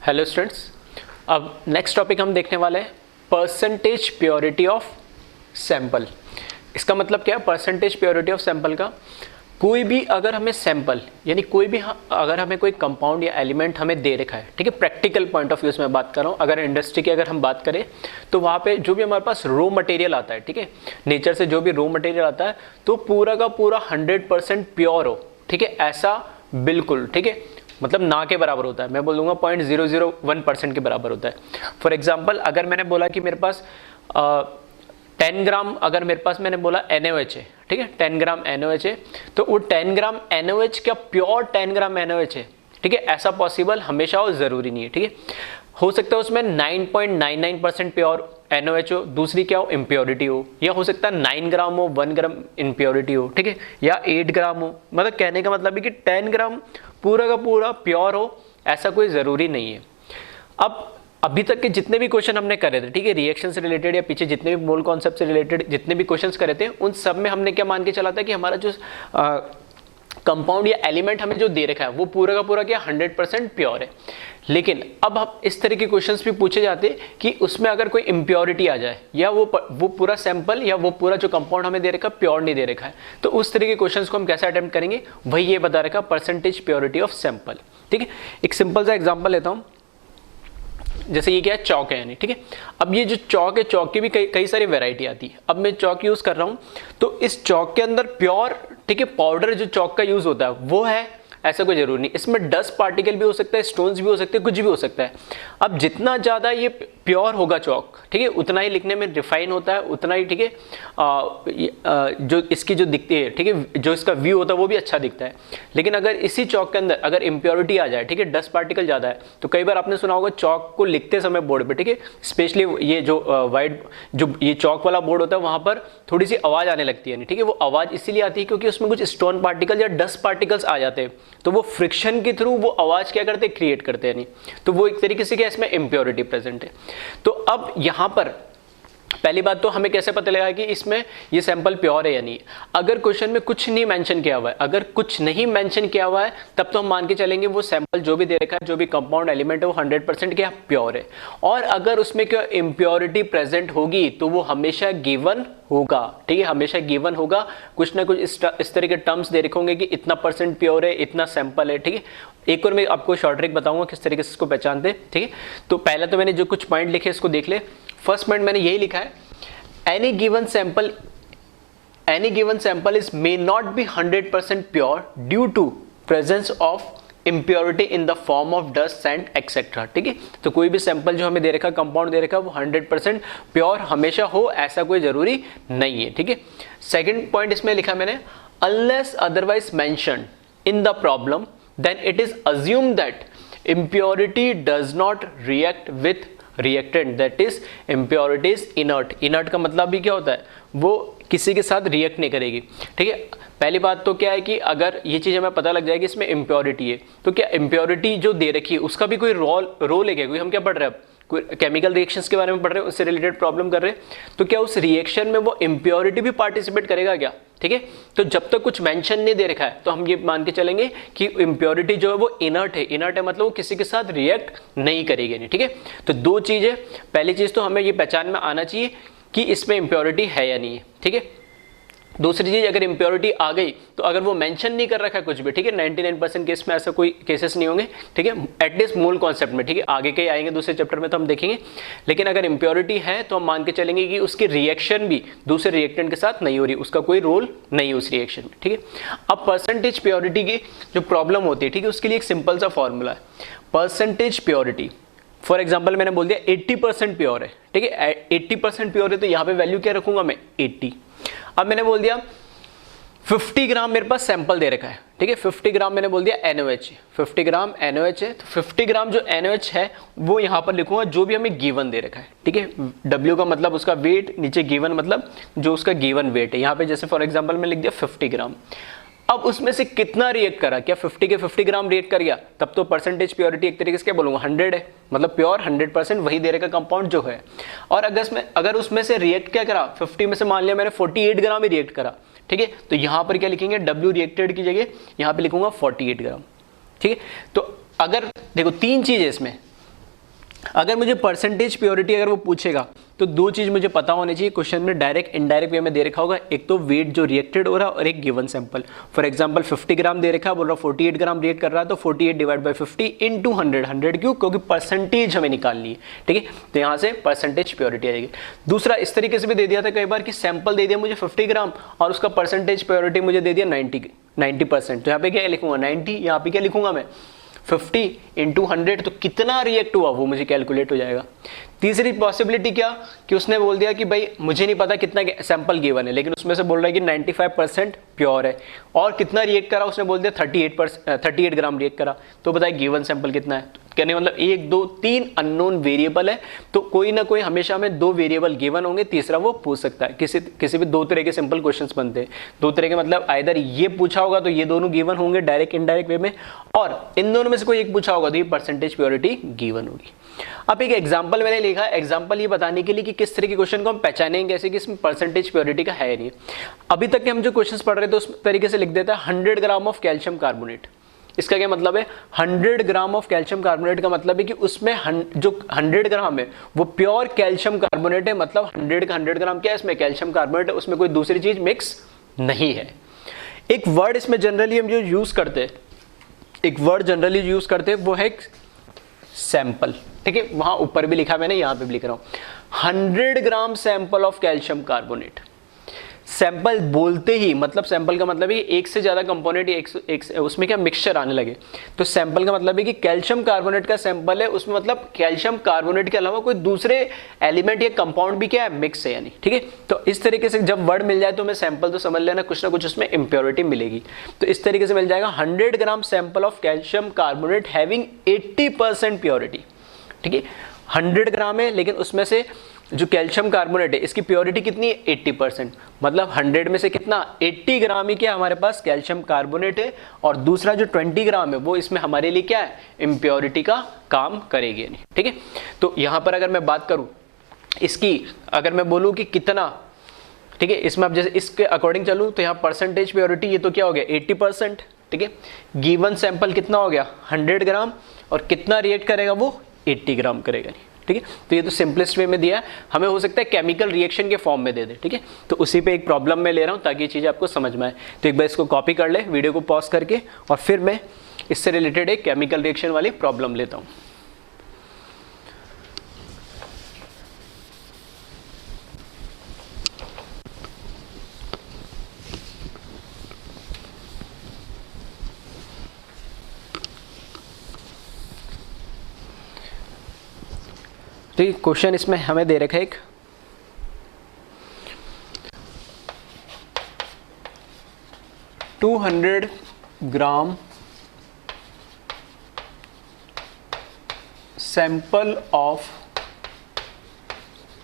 Hello students, अब next topic हम देखने वाले हैं परसेंटेज प्योरिटी ऑफ सैंपल। इसका मतलब क्या है? परसेंटेज प्योरिटी ऑफ सैंपल का कोई भी अगर हमें सैंपल यानी कोई भी अगर हमें कोई कंपाउंड या एलिमेंट हमें दे रखा है, ठीक है, प्रैक्टिकल पॉइंट ऑफ व्यू से मैं बात कर रहा हूँ। अगर इंडस्ट्री की अगर हम बात करें तो वहाँ पे जो भी हमारे पास रॉ मटेरियल आता है, ठीक है, नेचर से जो भी रॉ मटेरियल आता है तो पूरा का पूरा 100% प्योर हो, ठीक है, ऐसा बिल्कुल, ठीक है, मतलब ना के बराबर होता है। मैं बोलूँगा 0.001% के बराबर होता है। फॉर एग्जाम्पल अगर मैंने बोला कि मेरे पास 10 ग्राम, अगर मेरे पास मैंने बोला NaOH है, ठीक है, 10 ग्राम NaOH है, तो वो 10 ग्राम NaOH क्या प्योर 10 ग्राम NaOH है? ठीक है, ऐसा पॉसिबल हमेशा हो, ज़रूरी नहीं है, ठीक है। हो सकता है उसमें 9.99% प्योर NaOH हो, दूसरी क्या हो, इम्प्योरिटी हो, या हो सकता है 9 ग्राम हो, 1 ग्राम इम्प्योरिटी हो, ठीक है, या 8 ग्राम हो। मतलब कहने का मतलब है कि 10 ग्राम पूरा का पूरा प्योर हो, ऐसा कोई ज़रूरी नहीं है। अब अभी तक के जितने भी क्वेश्चन हमने करे थे, ठीक है, रिएक्शन से रिलेटेड या पीछे जितने भी मोल कॉन्सेप्ट से रिलेटेड जितने भी क्वेश्चंस करे थे, उन सब में हमने क्या मान के चला था कि हमारा जो कंपाउंड या एलिमेंट हमें जो दे रखा है वो पूरा का पूरा क्या 100% प्योर है। लेकिन अब हम इस तरह के क्वेश्चंस भी पूछे जाते कि उसमें अगर कोई इम्प्योरिटी आ जाए या वो पूरा सैंपल या वो पूरा जो कंपाउंड हमें दे रखा है प्योर नहीं दे रखा है, तो उस तरह के क्वेश्चंस को हम कैसे अटेम्प्ट करेंगे, वही ये बता रखा परसेंटेज प्योरिटी ऑफ सैंपल। ठीक है, एक सिंपल सा एग्जाम्पल लेता हूँ। जैसे ये क्या है, चौक है यानी, ठीक है। अब ये जो चौक है, चौक की भी कई सारी वैरायटी आती है। अब मैं चौक यूज कर रहा हूँ तो इस चौक के अंदर प्योर, ठीक है, पाउडर जो चौक का यूज होता है वो है, ऐसा कोई जरूरी नहीं। इसमें डस्ट पार्टिकल भी हो सकता है, स्टोन्स भी हो सकते हैं, कुछ भी हो सकता है। अब जितना ज़्यादा ये प्योर होगा चौक, ठीक है, उतना ही लिखने में रिफाइन होता है, उतना ही, ठीक है, जो इसकी जो दिखती है, ठीक है, जो इसका व्यू होता है वो भी अच्छा दिखता है। लेकिन अगर इसी चौक के अंदर अगर इम्प्योरिटी आ जाए, ठीक है, डस्ट पार्टिकल ज़्यादा है, तो कई बार आपने सुना होगा चौक को लिखते समय बोर्ड पर, ठीक है, स्पेशली ये जो वाइट जो ये चौक वाला बोर्ड होता है वहाँ पर थोड़ी सी आवाज़ आने लगती है, ठीक है। वो आवाज़ इसीलिए आती है क्योंकि उसमें कुछ स्टोन पार्टिकल या डस्ट पार्टिकल्स आ जाते हैं, तो वो फ्रिक्शन के थ्रू वो आवाज़ क्या करते हैं, क्रिएट करते हैं, नहीं, तो वो एक तरीके से क्या इसमें इम्प्योरिटी प्रेजेंट है। तो अब यहाँ पर पहली बात तो हमें कैसे पता लगा कि इसमें ये सैंपल प्योर है या नहीं। अगर क्वेश्चन में कुछ नहीं मेंशन किया हुआ है, अगर कुछ नहीं मेंशन किया हुआ है, तब तो हम मान के चलेंगे वो सैंपल जो भी दे रखा है, जो भी कंपाउंड एलिमेंट है वो 100% क्या प्योर है। और अगर उसमें क्या इम्प्योरिटी प्रेजेंट होगी तो वो हमेशा गिवन होगा, ठीक है, हमेशा गिवन होगा। कुछ ना कुछ इस तरह के टर्म्स दे रखे होंगे कि इतना % प्योर है, इतना सैंपल है, ठीक है। एक और मैं आपको शॉर्ट ट्रिक बताऊंगा किस तरीके से इसको पहचानते हैं, ठीक है। तो पहले तो मैंने जो कुछ पॉइंट लिखे इसको देख ले। फर्स्ट पॉइंट मैंने यही लिखा है, any given sample is may not be 100% pure due to presence of impurity in the form of dust, sand, etc. ठीक है, तो कोई भी सैंपल जो हमें दे रखा, कंपाउंड दे रखा, वो 100% प्योर हमेशा हो, ऐसा कोई जरूरी नहीं है, ठीक है। सेकंड पॉइंट इसमें लिखा मैंने, unless otherwise mentioned in the problem then it is assumed that impurity does not react with reactant, that is impurity is inert। inert का मतलब भी क्या होता है, वो किसी के साथ रिएक्ट नहीं करेगी, ठीक है। पहली बात तो क्या है कि अगर ये चीज़ हमें पता लग जाएगी इसमें इम्प्योरिटी है, तो क्या इम्प्योरिटी जो दे रखी है उसका भी कोई रोल है क्या? कोई हम क्या पढ़ रहे हैं अब, कोई केमिकल रिएक्शंस के बारे में पढ़ रहे हैं, उससे रिलेटेड प्रॉब्लम कर रहे हैं, तो क्या उस रिएक्शन में वो इम्प्योरिटी भी पार्टिसिपेट करेगा क्या? ठीक है, तो जब तक कुछ मेंशन नहीं दे रखा है तो हम ये मान के चलेंगे कि इम्प्योरिटी जो है वो इनर्ट है। इनर्ट है मतलब वो किसी के साथ रिएक्ट नहीं करेगी, नहीं, ठीक है। तो दो चीज़ें, पहली चीज़ तो हमें ये पहचान में आना चाहिए कि इसमें इम्प्योरिटी है या नहीं है, ठीक है। दूसरी चीज, अगर इम्प्योरिटी आ गई तो अगर वो मेंशन नहीं कर रखा है कुछ भी, ठीक है, 99% केस में ऐसा कोई केसेस नहीं होंगे, ठीक है, एटलीस्ट मूल कॉन्सेप्ट में, ठीक है, आगे के आएंगे दूसरे चैप्टर में तो हम देखेंगे। लेकिन अगर इम्प्योरिटी है तो हम मान के चलेंगे कि उसकी रिएक्शन भी दूसरे रिएक्टेंट के साथ नहीं हो रही, उसका कोई रोल नहीं है उस रिएक्शन में, ठीक है। अब परसेंटेज प्योरिटी की जो प्रॉब्लम होती है, ठीक है, उसके लिए एक सिंपल सा फॉर्मूला है, परसेंटेज प्योरिटी। फॉर एग्जाम्पल मैंने बोल दिया 80% प्योर है, ठीक है, 80% प्योर है तो यहाँ पे वैल्यू क्या रखूंगा मैं, 80। अब मैंने बोल दिया 50 ग्राम मेरे पास सैंपल दे रखा है, ठीक है, 50 ग्राम मैंने बोल दिया NaOH, 50 ग्राम NaOH है, तो 50 ग्राम जो NaOH है वो यहाँ पर लिखूंगा जो भी हमें गिवन दे रखा है, ठीक है। W का मतलब उसका वेट, नीचे गिवन मतलब जो उसका गिवन वेट है। यहाँ पे जैसे फॉर एग्जांपल मैं लिख दिया 50 ग्राम। अब उसमें से कितना रिएक्ट करा, क्या 50 के 50 ग्राम रिएक्ट कर गया, तब तो परसेंटेज प्योरिटी एक तरीके से क्या बोलूँगा 100 है, मतलब प्योर 100% वही दे रखा कंपाउंड जो है। और अगर उसमें से रिएक्ट क्या करा, 50 में से मान लिया मैंने 48 ग्राम ही रिएक्ट करा, ठीक है, तो यहाँ पर क्या लिखेंगे, W रिएक्टेड की जगह यहाँ पे लिखूंगा 48 ग्राम, ठीक है। तो अगर देखो तीन चीज़ है इसमें, अगर मुझे परसेंटेज प्योरिटी अगर वो पूछेगा तो दो चीज मुझे पता होनी चाहिए, क्वेश्चन में डायरेक्ट इनडायरेक्ट वे में दे रखा होगा, एक तो वेट जो रिएक्टेड हो रहा है और एक गिवन सैंपल। फॉर एग्जांपल 50 ग्राम दे रखा है, बोल रहा 48 ग्राम रिएक्ट कर रहा है, तो 48 डिवाइड बाई 50 इंटू 100 क्यों, क्योंकि परसेंटेज हमें निकालनी है, ठीक है। तो यहाँ से परसेंटेज प्योरिटी आएगी। दूसरा इस तरीके से भी दे दिया था कई बार कि सैंपल दे दिया मुझे 50 ग्राम और उसका परसेंटेज प्योरिटी मुझे दे दिया 90%, तो यहाँ पे क्या लिखूंगा 90, यहाँ पे क्या लिखूंगा मैं 50 इंटू 100, तो कितना रिएक्ट हुआ वो मुझे कैलकुलेट हो जाएगा। तीसरी पॉसिबिलिटी क्या कि उसने बोल दिया कि भाई मुझे नहीं पता कितना सैंपल गिवन है, लेकिन उसमें से बोल रहा है कि 95% प्योर है और कितना रिएक्ट करा, उसने बोल दिया 38 ग्राम रिएक्ट करा, तो बताए गिवन सैंपल कितना है। कहने मतलब 1 2 3 अननोन वेरिएबल है, तो कोई ना कोई हमेशा हमें 2 वेरिएबल गिवन होंगे, तीसरा वो पूछ सकता है। किसी भी 2 तरह के सिंपल क्वेश्चंस बनते हैं, 2 तरह के मतलब आइदर ये पूछा होगा तो ये दोनों गिवन होंगे डायरेक्ट इनडायरेक्ट वे में, और इन दोनों में से कोई एक पूछा होगा तो ये परसेंटेज प्योरिटी गिवन होगी। अब एक एग्जांपल मैंने लिखा है, एग्जांपल ये बताने के लिए कि किस तरह के क्वेश्चन को हम पहचानेंगे कैसे कि इसमें परसेंटेज प्योरिटी का है नहीं। अभी तक के हम जो क्वेश्चंस पढ़ रहे थे उस तरीके से लिख देता है 100 ग्राम ऑफ कैल्शियम कार्बोनेट। इसका क्या मतलब है, 100 ग्राम ऑफ कैल्शियम कार्बोनेट का मतलब है कि उसमें जो 100 ग्राम है वो प्योर कैल्शियम कार्बोनेट है, मतलब 100 का 100 ग्राम क्या है, इसमें कैल्शियम कार्बोनेट है, उसमें कोई दूसरी चीज मिक्स नहीं है। एक वर्ड इसमें जनरली हम जो यूज करते हैं, एक वर्ड जनरली यूज करते हैं वो है सैंपल, ठीक है। वहां ऊपर भी लिखा मैंने, यहां पे भी लिख रहा हूं 100 ग्राम sample of calcium carbonate. Sample बोलते ही मतलब सैंपल का मतलब है कि एक से ज्यादा कंपोनेंट एक उसमें क्या मिक्सचर आने लगे, तो सैंपल का मतलब है कि कैल्शियम कार्बोनेट का सैंपल है, उसमें मतलब कैल्शियम कार्बोनेट के अलावा कोई दूसरे एलिमेंट या कंपाउंड भी क्या है, मिक्स है यानी, ठीक है। तो इस तरीके से जब वर्ड मिल जाए तो हमें सैंपल तो समझ लेना कुछ ना कुछ उसमें इंप्योरिटी मिलेगी, तो इस तरीके से मिल जाएगा 100 ग्राम sample of calcium carbonate having 80% purity, ठीक है। 100 ग्राम है लेकिन उसमें से जो कैल्शियम कार्बोनेट है इसकी प्योरिटी कितनी है 80%, मतलब 100 में से कितना 80 ग्राम ही क्या हमारे पास कैल्शियम कार्बोनेट है, और दूसरा जो 20 ग्राम है वो इसमें हमारे लिए क्या है, इम्प्योरिटी का काम करेगी यानी, ठीक है। तो यहां पर अगर मैं बात करूं इसकी, अगर मैं बोलूं कि कितना, ठीक है, इसमें अब जैसे इसके अकॉर्डिंग चलूं तो यहाँ परसेंटेज प्योरिटी ये तो क्या हो गया 80%, ठीक है। गिवन सैंपल कितना हो गया 100 ग्राम और कितना रिएक्ट करेगा वो 80 ग्राम करेगा, ठीक है। तो ये तो सिंपलेस्ट वे में दिया है, हमें हो सकता है केमिकल रिएक्शन के फॉर्म में दे दे, ठीक है। तो उसी पे एक प्रॉब्लम में ले रहा हूं ताकि ये चीज़ आपको समझ में आए। तो एक बार इसको कॉपी कर ले वीडियो को पॉज करके, और फिर मैं इससे रिलेटेड एक केमिकल रिएक्शन वाली प्रॉब्लम लेता हूं। तो ये क्वेश्चन इसमें हमें दे रखा है एक 200 gram sample of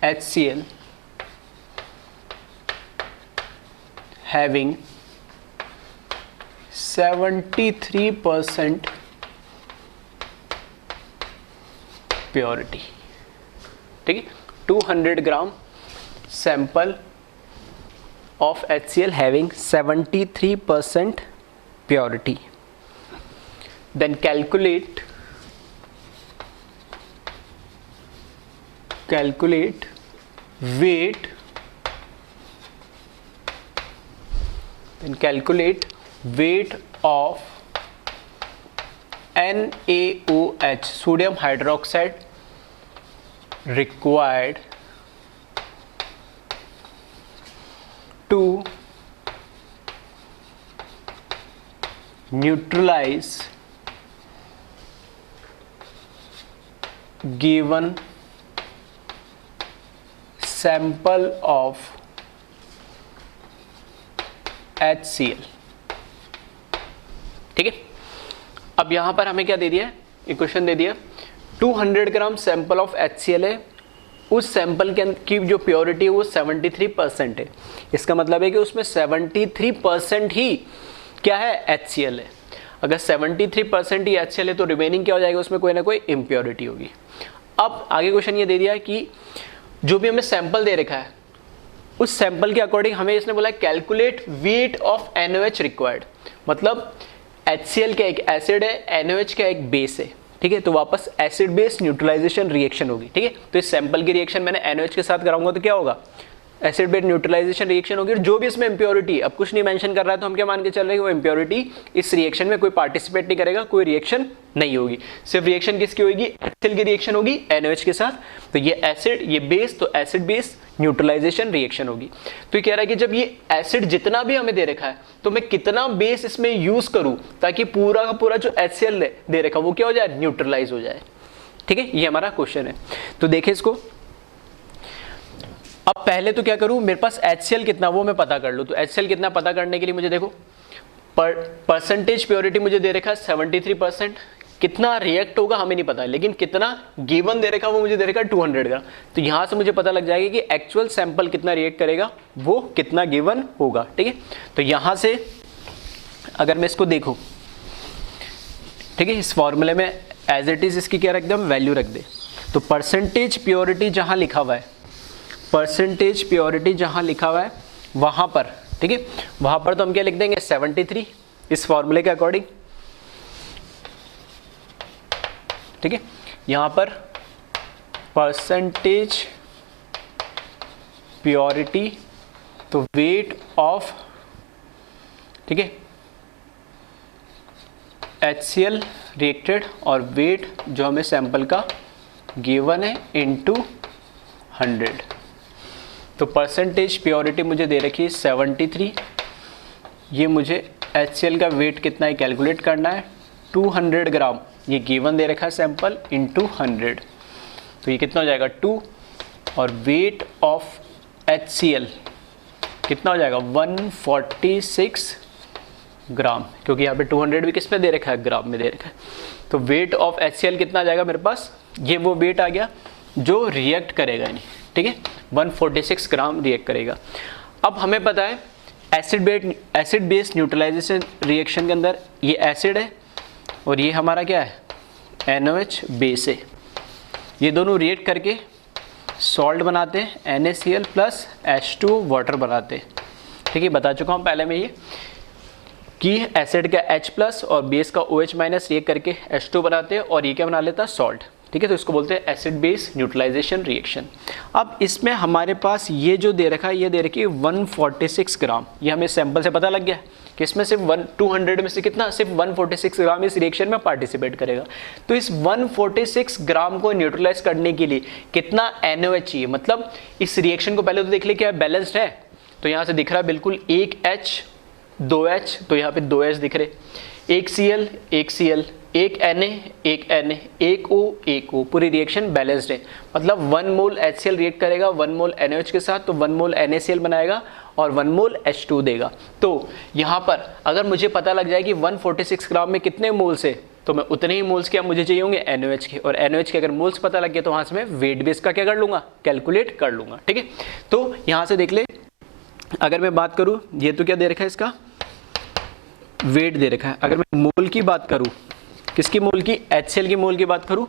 HCl having 73% purity, ठीक है। 200 gram sample of HCl having 73% purity, then calculate weight, then calculate weight of NaOH sodium hydroxide required to neutralize given sample of HCl, ठीक है। अब यहां पर हमें क्या दे दिया है, इक्वेशन दे दिया 200 ग्राम सैंपल ऑफ HCl है, उस सैंपल की जो प्योरिटी है वो 73% है। इसका मतलब है कि उसमें 73% ही क्या है HCl है। अगर 73% ही HCl है तो रिमेनिंग क्या हो जाएगा, उसमें कोई ना कोई इम्प्योरिटी होगी। अब आगे क्वेश्चन ये दे दिया कि जो भी हमें सैंपल दे रखा है उस सैंपल के अकॉर्डिंग हमें इसने बोला calculate weight of NaOH required, मतलब HCl का एक एसिड है, NaOH का एक बेस है, ठीक है, तो वापस एसिड बेस न्यूट्रलाइजेशन रिएक्शन होगी। ठीक है, तो इस सैंपल की रिएक्शन मैंने NaOH के साथ कराऊंगा तो क्या होगा, एसिड बेस न्यूट्रलाइजेशन रिएक्शन होगी। और जो भी इसमें इंप्योरिटी, अब कुछ नहीं मेंशन कर रहा है तो हम क्या मान के चल रहे हैं, वो इंप्योरिटी इस रिएक्शन में कोई पार्टिसिपेट नहीं करेगा, कोई रिएक्शन नहीं होगी। सिर्फ रिएक्शन किसकी होगी, HCl की रिएक्शन होगी NaOH के साथ। तो ये एसिड, ये बेस, तो एसिड बेस न्यूट्रलाइजेशन रिएक्शन होगी। तो ये कह रहा है कि जब ये एसिड जितना भी हमें दे रखा है तो मैं कितना बेस इसमें यूज करूं ताकि पूरा का पूरा जो HCl दे रखा वो क्या हो जाए, न्यूट्रलाइज हो जाए। ठीक है, ये हमारा क्वेश्चन है। तो देखिए इसको, अब पहले तो क्या करूं, मेरे पास HCl कितना वो मैं पता कर लूं। तो HCl कितना पता करने के लिए मुझे देखो, परसेंटेज प्योरिटी मुझे दे रखा है 73%, कितना रिएक्ट होगा हमें नहीं पता है, लेकिन कितना गिवन दे रखा वो मुझे दे रखा है 200 ग्राम। तो यहां से मुझे पता लग जाएगा कि एक्चुअल सैंपल कितना रिएक्ट करेगा, वो कितना गिवन होगा। ठीक है, तो यहां से अगर मैं इसको देखूं, ठीक है, इस फॉर्मूले में एज इट इज इसकी क्या रख दे, हम वैल्यू रख दे। तो परसेंटेज प्योरिटी जहां लिखा हुआ है, परसेंटेज प्योरिटी जहां लिखा हुआ है वहां पर, ठीक है, वहां पर तो हम क्या लिख देंगे 73 इस फॉर्मूले के अकॉर्डिंग। ठीक है, यहां पर परसेंटेज प्योरिटी तो वेट ऑफ, ठीक है, HCl रिएक्टेड और वेट जो हमें सैंपल का गिवन है इनटू 100। तो परसेंटेज प्योरिटी मुझे दे रखी है 73, ये मुझे HCl का वेट कितना है कैलकुलेट करना है 200 ग्राम, ये गिवन दे रखा है सैंपल इनटू 100। तो ये कितना हो जाएगा 2, और वेट ऑफ HCl कितना हो जाएगा 146 ग्राम, क्योंकि यहाँ पे 200 भी किस में दे रखा है, ग्राम में दे रखा है। तो वेट ऑफ HCl कितना आ जाएगा मेरे पास, ये वो वेट आ गया जो रिएक्ट करेगा नहीं। ठीक है, 146 ग्राम रिएक्ट करेगा। अब हमें पता है एसिड बेस न्यूट्रलाइजेशन रिएक्शन के अंदर ये एसिड है और ये हमारा क्या है NaOH बेस है, ये दोनों रिएक्ट करके सॉल्ट बनाते हैं NaCl प्लस H2O वाटर बनाते हैं। ठीक है, बता चुका हूँ पहले मैं ये कि एसिड का H प्लस और बेस का OH माइनस रिएक्ट करके H2 बनाते हैं और ये क्या बना लेता है सॉल्ट। ठीक है, तो इसको बोलते हैं एसिड बेस न्यूट्रलाइजेशन रिएक्शन। अब इसमें हमारे पास ये जो दे रखा है, ये दे रखी है 146 ग्राम, ये हमें सैंपल से पता लग गया कि इसमें सिर्फ 200 में से कितना, सिर्फ 146 ग्राम इस रिएक्शन में पार्टिसिपेट करेगा। तो इस 146 ग्राम को न्यूट्रलाइज करने के लिए कितना NaOH चाहिए, मतलब इस रिएक्शन को पहले तो देख ले क्या बैलेंस्ड है। तो यहाँ से दिख रहा है बिल्कुल एक H 2H, तो यहाँ पे 2H दिख रहे, एक Cl एक Cl, एक Na एक Na, एक O एक O, पूरी रिएक्शन बैलेंस्ड है। मतलब 1 मोल HCl रिएक्ट करेगा 1 मोल NaOH के साथ, तो 1 मोल NaCl बनाएगा और 1 मोल H2 देगा। तो यहाँ पर अगर मुझे पता लग जाए कि 146 ग्राम में कितने मोल्स है, तो मैं उतने ही मोल्स क्या मुझे चाहिए होंगे NaOH के, और NaOH के अगर मोल्स पता लग गए तो वहाँ से मैं वेट बेस का क्या कर लूँगा, कैलकुलेट कर लूँगा। ठीक है, तो यहाँ से देख ले, अगर मैं बात करूँ, ये तो क्या दे रखा है, इसका वेट दे रखा है। अगर मैं मोल की बात करूँ, किसकी मोल की, HCl की मोल की बात करूँ,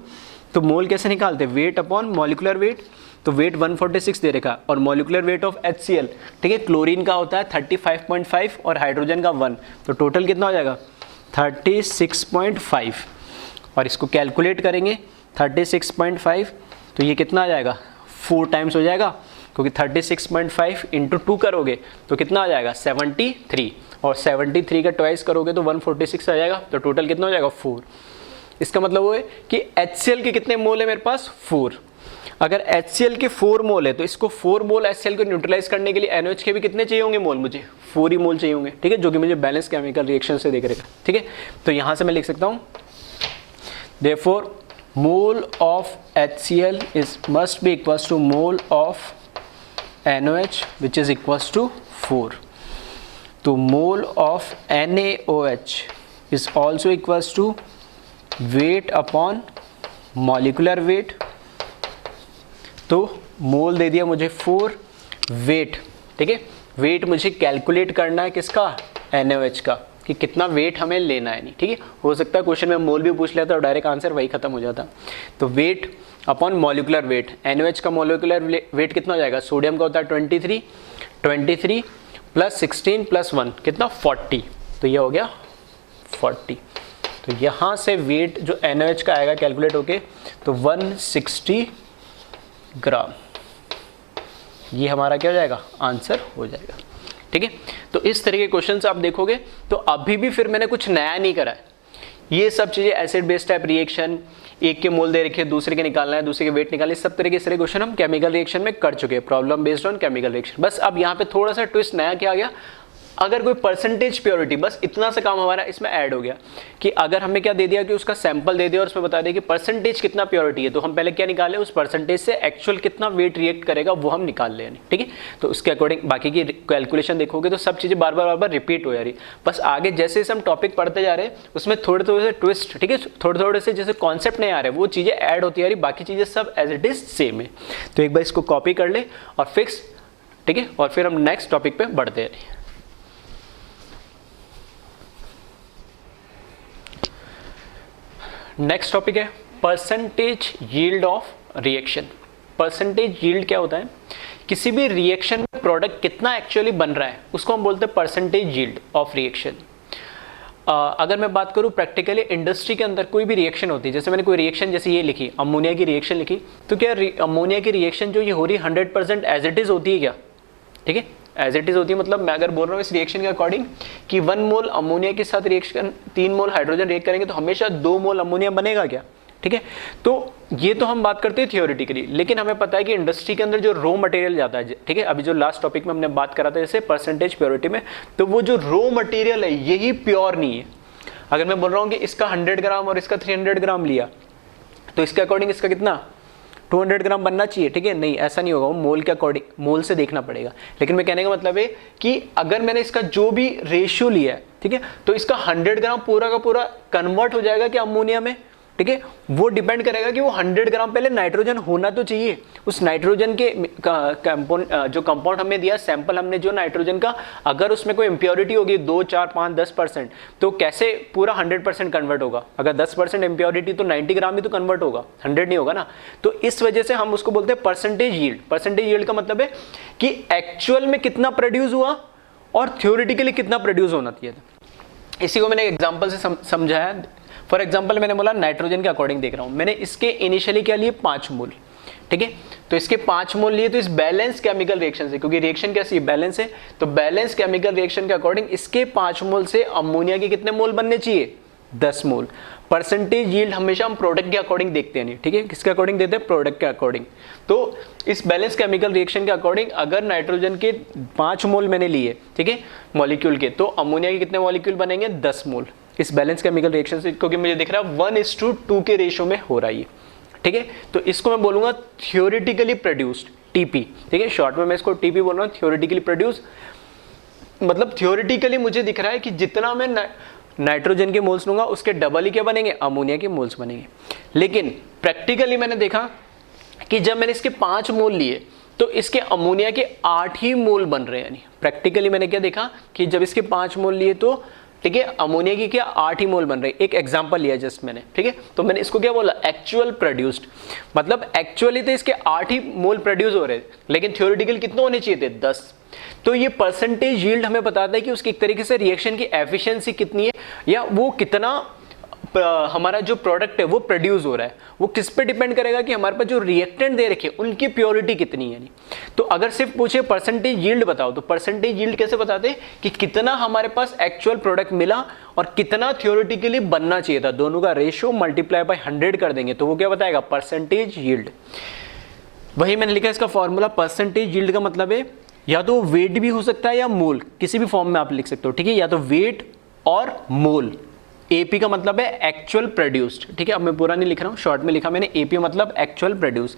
तो मोल कैसे निकालते, वेट अपॉन मॉलिक्यूलर वेट। तो वेट 146 दे रखा और मॉलिक्यूलर वेट ऑफ HCl, ठीक है, क्लोरीन का होता है 35.5 और हाइड्रोजन का 1, तो टोटल कितना हो जाएगा 36.5, और इसको कैलकुलेट करेंगे 36.5, तो ये कितना आ जाएगा 4 टाइम्स हो जाएगा, क्योंकि 36.5 इंटू 2 करोगे तो कितना आ जाएगा 73, और 73 का ट्वाइस करोगे तो 146 आ जाएगा, तो टोटल कितना हो जाएगा 4। इसका मतलब वो है कि HCl के कितने मोल है मेरे पास 4। अगर HCl के 4 मोल है तो इसको 4 मोल HCl को न्यूट्रलाइज करने के लिए NaOH के भी कितने चाहिए होंगे मोल, मुझे 4 ही मोल चाहिए होंगे। ठीक है, जो कि मुझे बैलेंस केमिकल रिएक्शन से देख रहेगा। ठीक है, तो यहाँ से मैं लिख सकता हूँ therefore mole of HCl is must be equals to mole of NaOH which is equals to 4. तो mole of NaOH is also equals to weight upon molecular weight। तो मोल दे दिया मुझे 4, वेट, ठीक है, वेट मुझे कैलकुलेट करना है किसका, NaOH का, कि कितना वेट हमें लेना है। नहीं, ठीक है, हो सकता है क्वेश्चन में मोल भी पूछ लेता और डायरेक्ट आंसर वही खत्म हो जाता। तो weight upon molecular weight, NaOH का मॉलिक्यूलर वेट कितना हो जाएगा, सोडियम का होता है 23 प्लस 16 प्लस 1 कितना 40, तो ये हो गया 40। तो यहाँ से वेट जो NaOH का आएगा कैलकुलेट होके तो 160 ग्राम, ये हमारा क्या हो जाएगा, आंसर हो जाएगा। ठीक है, तो इस तरह के क्वेश्चन आप देखोगे तो अभी भी फिर मैंने कुछ नया नहीं करा है। ये सब चीजें एसिड बेस टाइप रिएक्शन, एक के मोल दे रखे, दूसरे के निकालना है, दूसरे के वेट निकालना है, सब तरह के सारे क्वेश्चन हम केमिकल रिएक्शन में कर चुके हैं, problem based on chemical reaction. बस अब यहाँ पे थोड़ा सा ट्विस्ट नया क्या आ गया, अगर कोई परसेंटेज प्योरिटी, बस इतना सा काम हमारा इसमें ऐड हो गया कि अगर हमें क्या दे दिया कि उसका सैंपल दे दिया और उसमें बता दिया कि परसेंटेज कितना प्योरिटी है, तो हम पहले क्या निकाले, उस परसेंटेज से एक्चुअल कितना वेट रिएक्ट करेगा वो हम निकाल लें। ठीक है, तो उसके अकॉर्डिंग बाकी की कैलकुलेशन देखोगे तो सब चीज़ें बार बार रिपीट हो जा रही। बस आगे जैसे जैसे हम टॉपिक पढ़ते जा रहे हैं उसमें थोड़े थोड़े से ट्विस्ट, ठीक है, थोड़े थोड़े से जैसे कॉन्सेप्ट नहीं आ रहे वो चीज़ें ऐड होती आ रही, बाकी चीज़ें सब एज इट इज सेम है। तो एक बार इसको कॉपी कर ले और फिक्स, ठीक है, और फिर हम नेक्स्ट टॉपिक पे बढ़ते हैं। नेक्स्ट टॉपिक है percentage yield of reaction. Percentage yield क्या होता है, किसी भी रिएक्शन में प्रोडक्ट कितना एक्चुअली बन रहा है उसको हम बोलते हैं परसेंटेज यील्ड ऑफ रिएक्शन। अगर मैं बात करूं प्रैक्टिकली इंडस्ट्री के अंदर कोई भी रिएक्शन होती है, जैसे मैंने कोई रिएक्शन जैसे ये लिखी, अमोनिया की रिएक्शन लिखी, तो क्या अमोनिया की रिएक्शन जो ये हो रही है 100% एज इट इज होती है क्या, ठीक है, एज इट इज होती है। मतलब मैं अगर बोल रहा हूँ इस रिएक्शन के अकॉर्डिंग कि 1 मोल अमोनिया के साथ रिएक्शन 3 मोल हाइड्रोजन रिएक्ट करेंगे तो हमेशा 2 मोल अमोनिया बनेगा क्या, ठीक है। तो ये तो हम बात करते हैं थियोरेटिकली, लेकिन हमें पता है कि इंडस्ट्री के अंदर जो रॉ मटेरियल जाता है, ठीक है, अभी जो लास्ट टॉपिक में हमने बात करा था जैसे परसेंटेज प्योरिटी में, तो वो जो रॉ मटेरियल है यही प्योर नहीं है। अगर मैं बोल रहा हूँ कि इसका 100 ग्राम और इसका 300 ग्राम लिया तो इसके अकॉर्डिंग इसका कितना 200 ग्राम बनना चाहिए, ठीक है, नहीं ऐसा नहीं होगा, वो मोल के अकॉर्डिंग मोल से देखना पड़ेगा। लेकिन मैं कहने का मतलब है कि अगर मैंने इसका जो भी रेशियो लिया है, ठीक है, तो इसका 100 ग्राम पूरा का पूरा कन्वर्ट हो जाएगा कि अमोनिया में, ठीक है, वो डिपेंड करेगा कि वो 100 ग्राम पहले नाइट्रोजन होना तो चाहिए। उस नाइट्रोजन के जो कंपाउंड हमें दिया सैंपल हमने जो नाइट्रोजन का, अगर उसमें कोई इम्प्योरिटी होगी 2, 4, 5, 10%, तो कैसे पूरा 100% कन्वर्ट होगा। अगर 10% इम्प्योरिटी तो 90 ग्राम ही तो कन्वर्ट होगा, 100 नहीं होगा ना। तो इस वजह से हम उसको बोलते हैं परसेंटेज यील्ड। परसेंटेज यील्ड का मतलब है कि एक्चुअल में कितना प्रोड्यूस हुआ और थ्योरेटिकली कितना प्रोड्यूस होना चाहिए था। इसी को मैंने एग्जाम्पल से समझाया। फॉर एग्जाम्पल मैंने बोला नाइट्रोजन के अकॉर्डिंग देख रहा हूं, मैंने इसके इनिशियली क्या लिए 5 मोल, ठीक है, तो इसके 5 मोल लिए, तो इस बैलेंस केमिकल रिएक्शन से, क्योंकि रिएक्शन कैसी बैलेंस है, तो बैलेंस केमिकल रिएक्शन के अकॉर्डिंग इसके 5 मोल से अमोनिया के कितने मोल बनने चाहिए, 10 मोल। परसेंटेज यील्ड हमेशा हम प्रोडक्ट के अकॉर्डिंग देखते हैं, नहीं, ठीक है, किसके अकॉर्डिंग देते हैं, प्रोडक्ट के अकॉर्डिंग। तो इस बैलेंस केमिकल रिएक्शन के अकॉर्डिंग अगर नाइट्रोजन के 5 मोल मैंने लिए, ठीक है, मॉलिक्यूल के, तो अमोनिया के कितने मॉलिक्यूल बनेंगे, 10 मोल इस बैलेंस केमिकल रिएक्शन से, क्योंकि मुझे दिख रहा है 1:2 के रेशियो में हो रहा है, ठीक है। तो इसको मैं बोलूंगा थियोरेटिकली प्रोड्यूस्ड, टीपी, ठीक है, शॉर्ट में मैं इसको टीपी बोल रहा हूँ, थियोरेटिकली प्रोड्यूस। मतलब थियोरेटिकली मुझे दिख रहा है कि जितना मैं नाइट्रोजन के मोल्स लूंगा उसके डबल ही क्या बनेंगे, अमोनिया के मोल्स बनेंगे। लेकिन प्रैक्टिकली मैंने देखा कि जब मैंने इसके 5 मोल लिए तो इसके अमोनिया के 8 ही मोल बन रहे हैं। यानी प्रैक्टिकली मैंने क्या देखा कि जब इसके 5 मोल लिए तो, ठीक है, अमोनिया की क्या 8 ही मोल बन रहे। एक एग्जांपल लिया जस्ट मैंने, ठीक है, तो मैंने इसको क्या बोला, एक्चुअल प्रोड्यूस्ड। मतलब एक्चुअली तो इसके 8 ही मोल प्रोड्यूस हो रहे, लेकिन थ्योरेटिकल कितने होने चाहिए थे, 10। तो ये परसेंटेज यील्ड हमें बताता है कि उसकी एक तरीके से रिएक्शन की एफिशिएंसी कितनी है, या वो कितना हमारा जो प्रोडक्ट है वो प्रोड्यूस हो रहा है, वो किस पे डिपेंड करेगा कि हमारे पास जो रिएक्टेंट दे रखे उनकी प्योरिटी कितनी है। तो अगर सिर्फ पूछे परसेंटेज यील्ड बताओ, तो परसेंटेज यील्ड कैसे बताते हैं कि कितना हमारे पास एक्चुअल प्रोडक्ट मिला और कितना थ्योरेटिकली बनना चाहिए था, दोनों का रेशियो मल्टीप्लाई बाय 100 कर देंगे तो वो क्या बताएगा, परसेंटेज यील्ड। वही मैंने लिखा इसका फॉर्मूला। परसेंटेज यील्ड का मतलब है या तो वेट भी हो सकता है या मोल, किसी भी फॉर्म में आप लिख सकते हो, ठीक है, या तो वेट और मोल। एपी का मतलब है एक्चुअल प्रोड्यूस्ड, ठीक है, अब मैं पूरा नहीं लिख रहा हूँ, शॉर्ट में लिखा मैंने, एपी मतलब एक्चुअल प्रोड्यूस।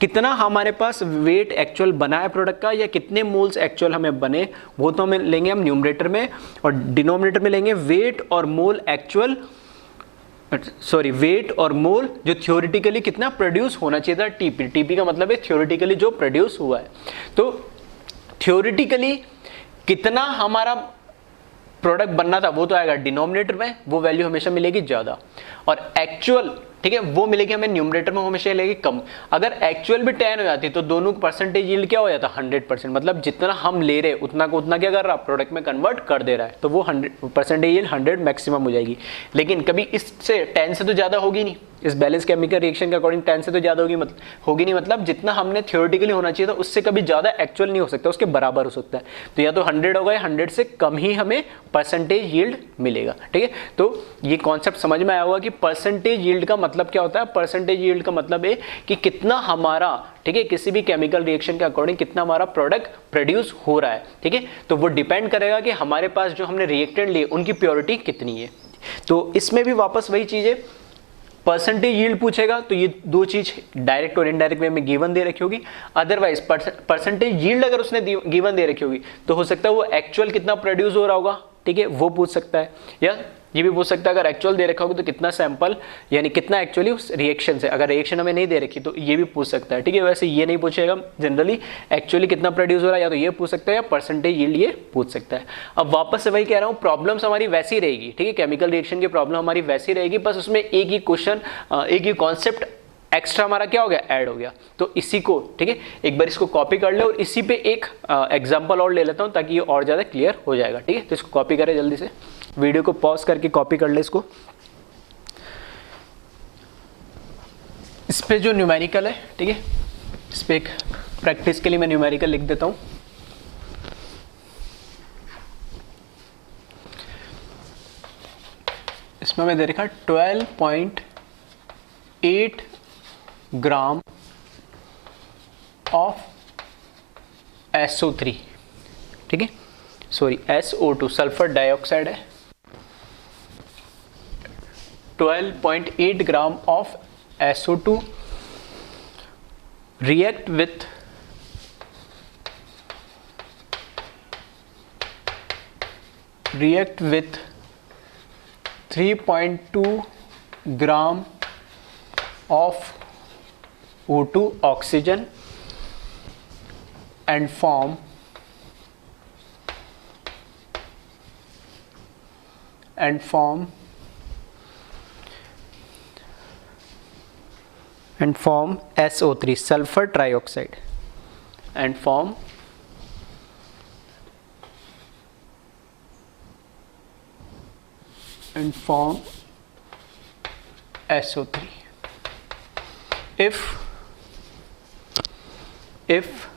कितना हमारे पास वेट एक्चुअल बना है प्रोडक्ट का, या कितने मोल्स एक्चुअल हमें बने, वो तो हमें लेंगे हम न्यूमरेटर में, और डिनोमिनेटर में लेंगे वेट और मोल एक्चुअल, सॉरी वेट और मोल जो थ्योरेटिकली कितना प्रोड्यूस होना चाहिए था, टीपी। टीपी का मतलब है थ्योरेटिकली जो प्रोड्यूस हुआ है। तो थ्योरेटिकली कितना हमारा प्रोडक्ट बनना था वो तो आएगा डिनोमिनेटर में, वो वैल्यू हमेशा मिलेगी ज़्यादा, और एक्चुअल ठीक है, वो मिलेगी हमें न्यूमरेटर में हमेशा लगेगी कम। अगर एक्चुअल भी 10 हो जाती तो दोनों परसेंटेज यील्ड क्या हो जाता 100%, मतलब जितना हम ले रहे उतना को उतना क्या कर रहा प्रोडक्ट में कन्वर्ट कर दे रहा है, तो वो 100% यील्ड 100 मैक्सिमम हो जाएगी। लेकिन कभी इससे 10 से तो ज़्यादा होगी नहीं, इस बैलेंस केमिकल रिएक्शन के अकॉर्डिंग 10 से तो ज़्यादा होगी नहीं, मतलब जितना हमने थ्योरेटिकली होना चाहिए था उससे कभी ज़्यादा एक्चुअल नहीं हो सकता, उसके बराबर हो सकता है। तो या तो 100 होगा या 100 से कम ही हमें परसेंटेज यील्ड मिलेगा। ठीक है, तो ये कॉन्सेप्ट समझ में आया होगा कि परसेंटेज यील्ड का मतलब क्या होता है। परसेंटेज यील्ड का मतलब है कि कितना हमारा, ठीक है, किसी भी केमिकल रिएक्शन के अकॉर्डिंग कितना हमारा प्रोडक्ट प्रोड्यूस हो रहा है। ठीक है, तो वो डिपेंड करेगा कि हमारे पास जो हमने रिएक्टेंट लिए उनकी प्योरिटी कितनी है। तो इसमें भी वापस वही चीज़ है, परसेंटेज यील्ड पूछेगा तो ये दो चीज डायरेक्ट और इनडायरेक्ट वे में गिवन दे रखी होगी। अदरवाइज परसेंटेज यील्ड अगर उसने गिवन दे रखी होगी तो हो सकता है वो एक्चुअल कितना प्रोड्यूस हो रहा होगा, ठीक है, वो पूछ सकता है। या ये भी पूछ सकता है अगर एक्चुअल दे रखा होगा तो कितना सैंपल यानी कितना एक्चुअली उस रिएक्शन से, अगर रिएक्शन हमें नहीं दे रखी तो ये भी पूछ सकता है। ठीक है, वैसे ये नहीं पूछेगा जनरली, एक्चुअली कितना प्रोड्यूस हो रहा है या तो ये पूछ सकता है या परसेंटेज यील्ड ये पूछ सकता है। अब वापस से वही कह रहा हूँ, प्रॉब्लम्स हमारी वैसी रहेगी। ठीक है, केमिकल रिएक्शन की प्रॉब्लम हमारी वैसी रहेगी, बस उसमें एक ही क्वेश्चन, एक ही कॉन्सेप्ट एक्स्ट्रा हमारा क्या हो गया, ऐड हो गया। तो इसी को, ठीक है, एक बार इसको कॉपी कर ले और इसी पे एक एग्जांपल और ले लेता हूं ताकि ये और ज़्यादा क्लियर हो जाएगा। ठीक है, तो इसको कॉपी करें जल्दी से, वीडियो को पॉज करके कॉपी कर ले इसको। इस पे जो न्यूमेरिकल है, ठीक है, इस पे एक प्रैक्टिस के लिए मैं न्यूमेरिकल लिख देता हूँ। इसमें मैं दे रखा 12.8 ग्राम ऑफ SO3, ठीक है, सॉरी SO2 सल्फर डाइऑक्साइड है। 12.8 gram of SO2 react with 3.2 gram of O2 oxygen and form SO3 sulfur trioxide and form SO3 if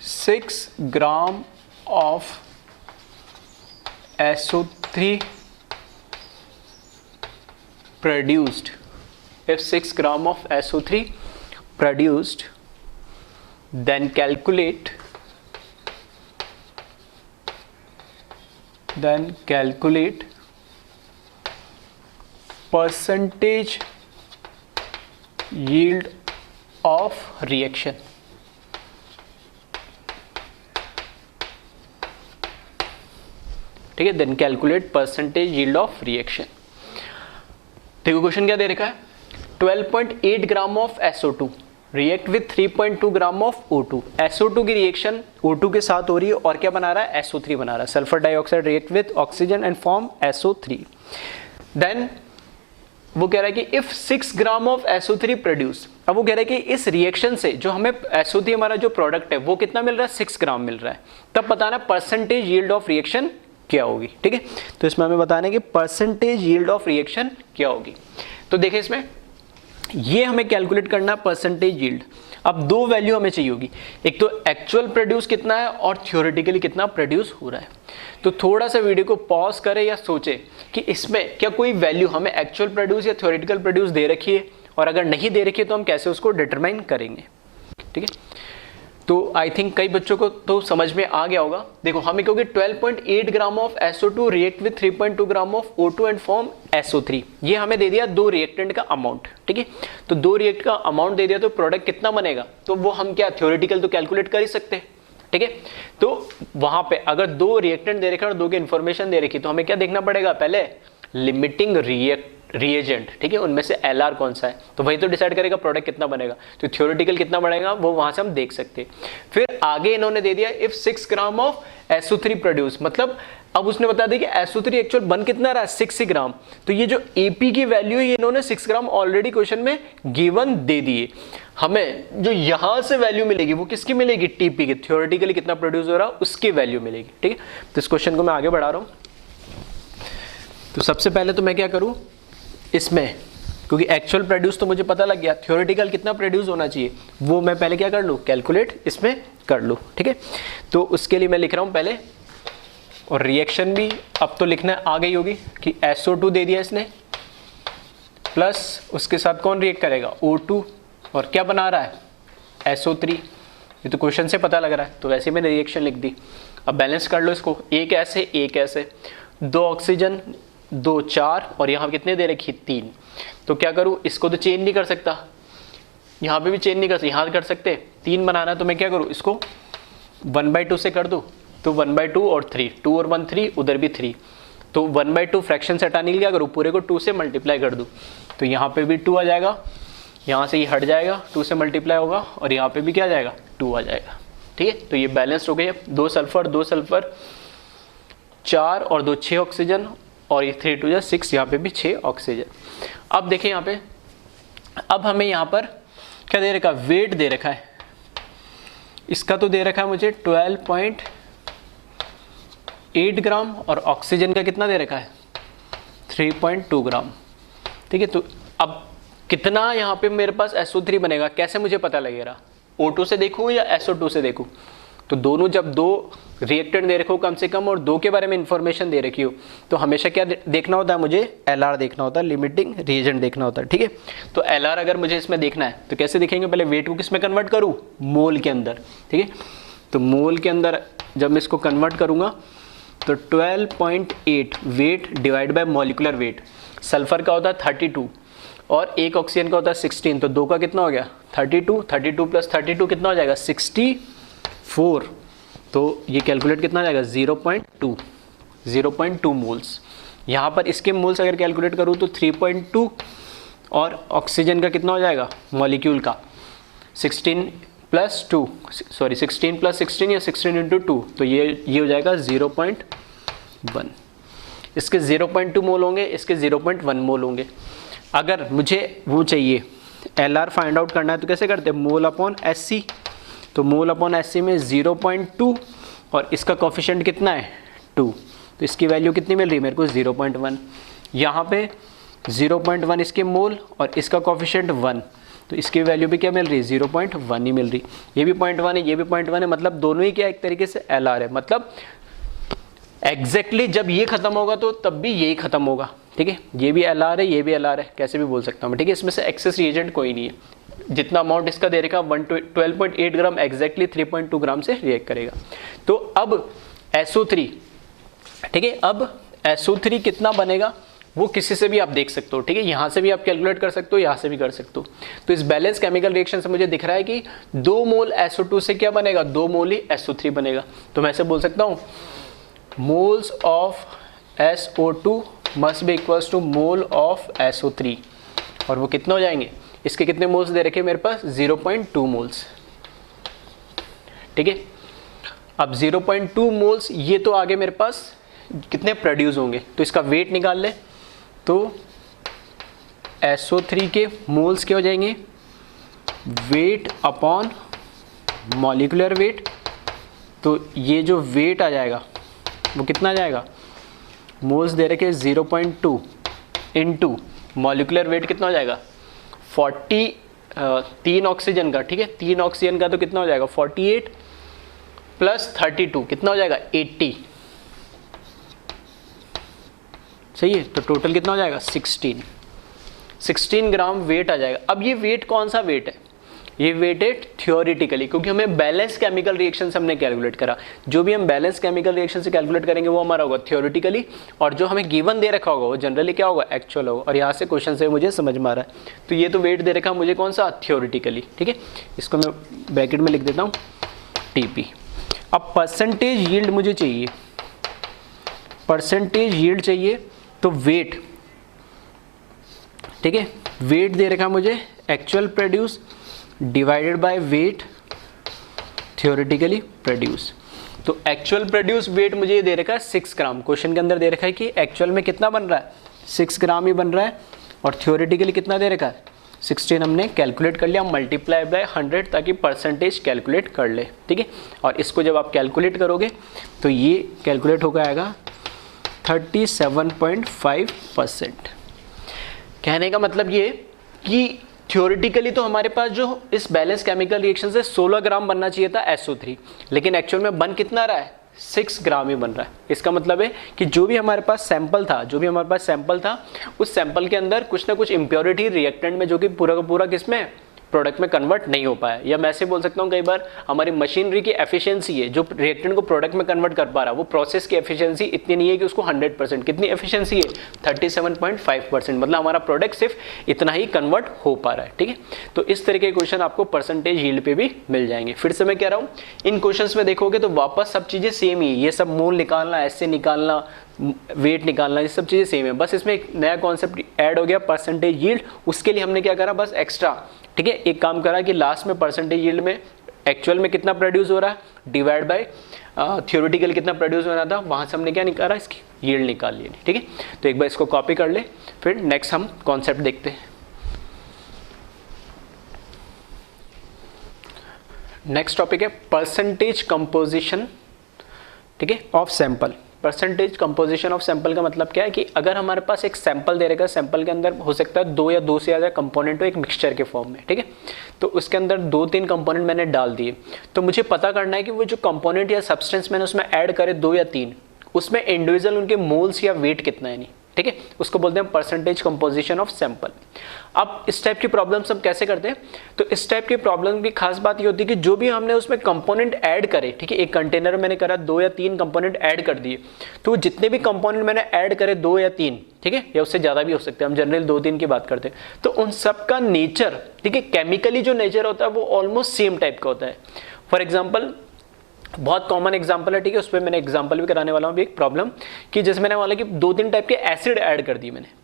6 gram of SO3 produced, if 6 gram of SO3 produced, then calculate percentage yield of reaction। ठीक है, then calculate percentage yield of reaction. देखो question क्या दे रखा है, 12.8 gram of SO2 react with 3.2 gram of O2। SO2 की reaction O2 के साथ हो रही है और क्या बना रहा है, SO3 बना रहा है। Sulphur dioxide react with oxygen and form SO3। Then वो कह रहा है कि if 6 gram of SO3 produce, अब वो कह रहा है कि इस रिएक्शन से जो हमें SO3 हमारा जो प्रोडक्ट है वो कितना मिल रहा है, 6 ग्राम मिल रहा है, तब बताना परसेंटेज यील्ड ऑफ रिएक्शन क्या होगी। ठीक है, तो इसमें हमें बताना है कि परसेंटेज यील्ड ऑफ रिएक्शन क्या होगी। तो देखिए इसमें ये हमें कैलकुलेट करना है परसेंटेज यील्ड। अब दो वैल्यू हमें चाहिए होगी, एक तो एक्चुअल प्रोड्यूस कितना है और थ्योरेटिकली कितना प्रोड्यूस हो रहा है। तो थोड़ा सा वीडियो को पॉज करें या सोचे कि इसमें क्या कोई वैल्यू हमें एक्चुअल प्रोड्यूस या थ्योरेटिकल प्रोड्यूस दे रखी है, और अगर नहीं दे रखी है तो हम कैसे उसको डिटरमाइन करेंगे। ठीक है, तो आई थिंक कई बच्चों को तो समझ में आ गया होगा। देखो हमें कहोगे 12.8 gram of SO2 react with 3.2 gram of O2 and form SO3। ये हमें दे दिया दो रिएक्टेंट का अमाउंट। ठीक है, तो दो रिएक्ट का अमाउंट दे दिया तो प्रोडक्ट कितना बनेगा, तो वो हम क्या थ्योरेटिकल तो कैलकुलेट कर ही सकते हैं। ठीक है, तो वहां पे अगर दो रिएक्टेंट दे रखे और दो की इन्फॉर्मेशन दे रखी तो हमें क्या देखना पड़ेगा, पहले लिमिटिंग रिएजेंट, ठीक है, उनमें से LR कौन सा है, तो वही तो डिसाइड करेगा प्रोडक्ट कितना बनेगा। तो थ्योरेटिकल कितना बनेगा वो वहां से हम देख सकते हैं। फिर आगे इन्होंने दे दिया if 6 gram of SO3 produce, मतलब अब उसने बता दिया कि SO3 एक्चुअल बन कितना रहा है 6 ग्राम, तो ये जो AP की वैल्यू है ये इन्होंने 6 ग्राम ऑलरेडी क्वेश्चन में गिवन दे दिए। हमें जो यहां से वैल्यू मिलेगी वो किसकी मिलेगी, TP की, थ्योरेटिकली कितना प्रोड्यूस हो रहा है उसकी वैल्यू मिलेगी। ठीक है, तो इस क्वेश्चन को मैं आगे बढ़ा रहा हूं। तो सबसे पहले तो मैं क्या करूं इसमें, क्योंकि एक्चुअल प्रोड्यूस तो मुझे पता लग गया, थ्योरेटिकल कितना प्रोड्यूस होना चाहिए वो मैं पहले क्या कर लूँ, कैलकुलेट इसमें कर लूँ। ठीक है, तो उसके लिए मैं लिख रहा हूँ पहले, और रिएक्शन भी अब तो लिखना आ गई होगी कि SO2 दे दिया इसने, प्लस उसके साथ कौन रिएक्ट करेगा, O2, और क्या बना रहा है SO3। ये तो क्वेश्चन से पता लग रहा है, तो वैसे मैंने रिएक्शन लिख दी। अब बैलेंस कर लो इसको, एक ऐसे एक ऐसे, 2 ऑक्सीजन 2 4, और यहाँ कितने दे रखी 3। तो क्या करूँ, इसको तो चेंज नहीं कर सकता, यहाँ पे भी चेंज नहीं कर सकते, यहाँ कर सकते, 3 बनाना, तो मैं क्या करूँ इसको 1/2 से कर दूँ, तो 1/2 और 3, 2 और 1 3, उधर भी 3, तो 1/2 फ्रैक्शन से हटाने के लिए क्या करूँ, पूरे को 2 से मल्टीप्लाई कर दूँ, तो यहाँ पे भी 2 आ जाएगा, यहाँ से ये हट जाएगा, 2 से मल्टीप्लाई होगा, और यहाँ पे भी क्या आ जाएगा 2 आ जाएगा। ठीक है, तो ये बैलेंस्ड हो गई। 2 सल्फर 4 और 2 6 ऑक्सीजन, और ये 3 2 6, यहाँ पे भी 6 ऑक्सीजन। अब देखें यहाँ पे, अब हमें यहाँ पर क्या दे रखा है, वेट दे रखा है, इसका तो दे रखा है मुझे 12.8 ग्राम, और ऑक्सीजन का कितना दे रखा है 3.2 ग्राम। ठीक है, तो अब कितना यहाँ पे मेरे पास SO3 बनेगा, कैसे मुझे पता लगेगा, O2 से देखूँ या SO2 से देखूँ। तो दोनों, जब 2 रिएक्टेंट दे रखे हो कम से कम, और 2 के बारे में इंफॉर्मेशन दे रखी हो, तो हमेशा क्या देखना होता है, मुझे LR देखना होता है, लिमिटिंग रिएजेंट देखना होता है। ठीक है, तो LR अगर मुझे इसमें देखना है तो कैसे देखेंगे, पहले वेट को किस में कन्वर्ट करूँ, मोल के अंदर। ठीक है, तो मोल के अंदर जब मैं इसको कन्वर्ट करूँगा तो 12.8 weight divide by molecular weight, sulphur का होता है 32 और एक ऑक्सीजन का होता है 16, तो 2 का कितना हो गया 32, 32 प्लस 32 कितना हो जाएगा 64, तो ये कैलकुलेट कितना आ जाएगा 0.2 मोल्स। यहाँ पर इसके मोल्स अगर कैलकुलेट करूँ तो 3.2, और ऑक्सीजन का कितना हो जाएगा मॉलिक्यूल का 16 प्लस 16 या 16 इंटू 2, तो ये हो जाएगा 0.1। इसके 0.2 मोल होंगे, इसके 0.1 मोल होंगे। अगर मुझे वो चाहिए LR फाइंड आउट करना है तो कैसे करते हैं, मोल अपॉन SC, तो मोल अपॉन SC में 0.2, और इसका कोफिशिएंट कितना है 2, तो इसकी वैल्यू कितनी मिल रही है मेरे को 0.1। यहाँ पे 0.1 इसके मोल और इसका कोफिशिएंट 1, तो इसकी वैल्यू भी क्या मिल रही है 0.1 ही मिल रही। ये भी 0.1 है, ये भी 0.1 है, मतलब दोनों ही क्या एक तरीके से LR है, मतलब एग्जैक्टली जब ये खत्म होगा तो तब भी यही खत्म होगा। ठीक है, ये भी LR है, ये भी LR है, कैसे भी बोल सकता हूँ मैं। ठीक है, इसमें से एक्सेस रिएजेंट कोई नहीं है, जितना अमाउंट इसका दे रखा 12.8 ग्राम एग्जैक्टली 3.2 ग्राम से रिएक्ट करेगा। तो अब SO3, ठीक है, अब SO3 कितना बनेगा वो किसी से भी आप देख सकते हो। ठीक है, यहाँ से भी आप कैलकुलेट कर सकते हो, यहाँ से भी कर सकते हो। तो इस बैलेंस केमिकल रिएक्शन से मुझे दिख रहा है कि 2 मोल SO2 से क्या बनेगा, 2 मोल ही SO3 बनेगा। तो मैं ऐसे बोल सकता हूँ moles of SO2 must be equals to mole of SO3, और वो कितना हो जाएंगे, इसके कितने मोल्स दे रखे मेरे पास 0.2 मोल्स। ठीक है, अब 0.2 मोल्स ये तो आगे मेरे पास कितने प्रोड्यूस होंगे, तो इसका वेट निकाल ले, तो SO3 के मोल्स क्या हो जाएंगे, वेट अपॉन मॉलिक्यूलर वेट, तो ये जो वेट आ जाएगा वो कितना आ जाएगा, मोल्स दे रखे 0.2 इंटू मॉलिक्यूलर वेट कितना हो जाएगा 40, 3 ऑक्सीजन का। ठीक है, 3 ऑक्सीजन का तो कितना हो जाएगा 48 प्लस 32 कितना हो जाएगा 80, सही है, तो टोटल कितना हो जाएगा 16 ग्राम वेट आ जाएगा। अब ये वेट कौन सा वेट है, ये वेट है थ्योरेटिकली, क्योंकि हमें बैलेंस केमिकल रिएक्शन से हमने कैलकुलेट करा। जो भी हम बैलेंस केमिकल रिएक्शन से कैलकुलेट करेंगे वो हमारा होगा थ्योरेटिकली, और जो हमें गिवन दे रखा होगा वो जनरली क्या होगा एक्चुअल होगा। और यहाँ से क्वेश्चन से मुझे समझ में आ रहा है, तो ये तो वेट दे रखा मुझे कौन सा थ्योरेटिकली। ठीक है, इसको मैं ब्रैकेट में लिख देता हूँ TP। अब परसेंटेज यील्ड मुझे चाहिए, परसेंटेज यील्ड चाहिए, तो वेट, ठीक है, वेट दे रखा मुझे actual produce divided by weight theoretically produce. तो एक्चुअल प्रोड्यूस वेट मुझे ये दे रखा है 6 ग्राम, क्वेश्चन के अंदर दे रखा है कि एक्चुअल में कितना बन रहा है 6 ग्राम ही बन रहा है, और थियोरेटिकली कितना दे रखा है 16 हमने कैलकुलेट कर लिया, मल्टीप्लाई बाय 100 ताकि परसेंटेज कैलकुलेट कर ले, ठीक है। और इसको जब आप कैलकुलेट करोगे तो ये कैलकुलेट होगा आएगा 37.5%। कहने का मतलब ये कि थ्योरेटिकली तो हमारे पास जो इस बैलेंस केमिकल रिएक्शन से 16 ग्राम बनना चाहिए था SO3, लेकिन एक्चुअल में बन कितना रहा है 6 ग्राम ही बन रहा है। इसका मतलब है कि जो भी हमारे पास सैंपल था उस सैंपल के अंदर कुछ ना कुछ इम्प्योरिटी रिएक्टेंट में, जो कि पूरा का पूरा किसमें प्रोडक्ट में कन्वर्ट नहीं हो पाया, या मैं ऐसे बोल सकता हूँ कई बार हमारी मशीनरी की एफिशिएंसी है जो रिएक्टेंट को प्रोडक्ट में कन्वर्ट कर पा रहा है, वो प्रोसेस की एफिशिएंसी इतनी नहीं है कि उसको 100%, कितनी एफिशिएंसी है 37.5%, मतलब हमारा प्रोडक्ट सिर्फ इतना ही कन्वर्ट हो पा रहा है, ठीक है। तो इस तरह के क्वेश्चन आपको परसेंटेज यील्ड पे भी मिल जाएंगे। फिर से मैं कह रहा हूँ इन क्वेश्चन में देखोगे तो वापस सब चीज़ें सेम ही, ये सब मोल निकालना, ऐसे निकालना, वेट निकालना, ये सब चीज़ें सेम है, बस इसमें एक नया कॉन्सेप्ट ऐड हो गया परसेंटेज यील्ड। उसके लिए हमने क्या करा, बस एक्स्ट्रा, ठीक है, एक काम करा कि लास्ट में परसेंटेज यील्ड में एक्चुअल में कितना प्रोड्यूस हो रहा है डिवाइड बाय थ्योरेटिकल कितना प्रोड्यूस हो रहा था, वहाँ से हमने क्या निकाला, इसकी यील्ड निकाल ली, ठीक है। तो एक बार इसको कॉपी कर ले, फिर नेक्स्ट हम कॉन्सेप्ट देखते हैं। नेक्स्ट टॉपिक है परसेंटेज कंपोजिशन, ठीक है, of sample. Percentage composition of sample का मतलब क्या है कि अगर हमारे पास एक सैंपल दे रहेगा, सैंपल के अंदर हो सकता है 2 या 2 से ज़्यादा कंपोनेंट हो एक मिक्सचर के फॉर्म में, ठीक है। तो उसके अंदर 2-3 कंपोनेंट मैंने डाल दिए, तो मुझे पता करना है कि वो जो कंपोनेंट या सब्सटेंस मैंने उसमें ऐड करे 2 या 3, उसमें इंडिविजुअल उनके मोल्स या वेट कितना है, नहीं, ठीक है, उसको बोलते हैं परसेंटेज कंपोजिशन ऑफ सैंपल। अब इस टाइप की प्रॉब्लम्स हम कैसे करते हैं, तो इस टाइप की प्रॉब्लम की खास बात ये होती है कि जो भी हमने उसमें कंपोनेंट ऐड करे, ठीक है, एक कंटेनर मैंने करा 2 या 3 कंपोनेंट ऐड कर दिए, तो जितने भी कंपोनेंट मैंने ऐड करे 2 या 3, ठीक है, या उससे ज़्यादा भी हो सकते हैं, हम जनरल 2-3 की बात करते हैं, तो उन सब का नेचर, ठीक है, केमिकली जो नेचर होता है वो ऑलमोस्ट सेम टाइप का होता है। फॉर एग्जाम्पल, बहुत कॉमन एग्जांपल है, ठीक है, उस पर मैंने एग्जांपल भी कराने वाला हूँ अभी एक प्रॉब्लम, कि जैसे मैंने वाला कि 2-3 टाइप के एसिड ऐड कर दिए मैंने।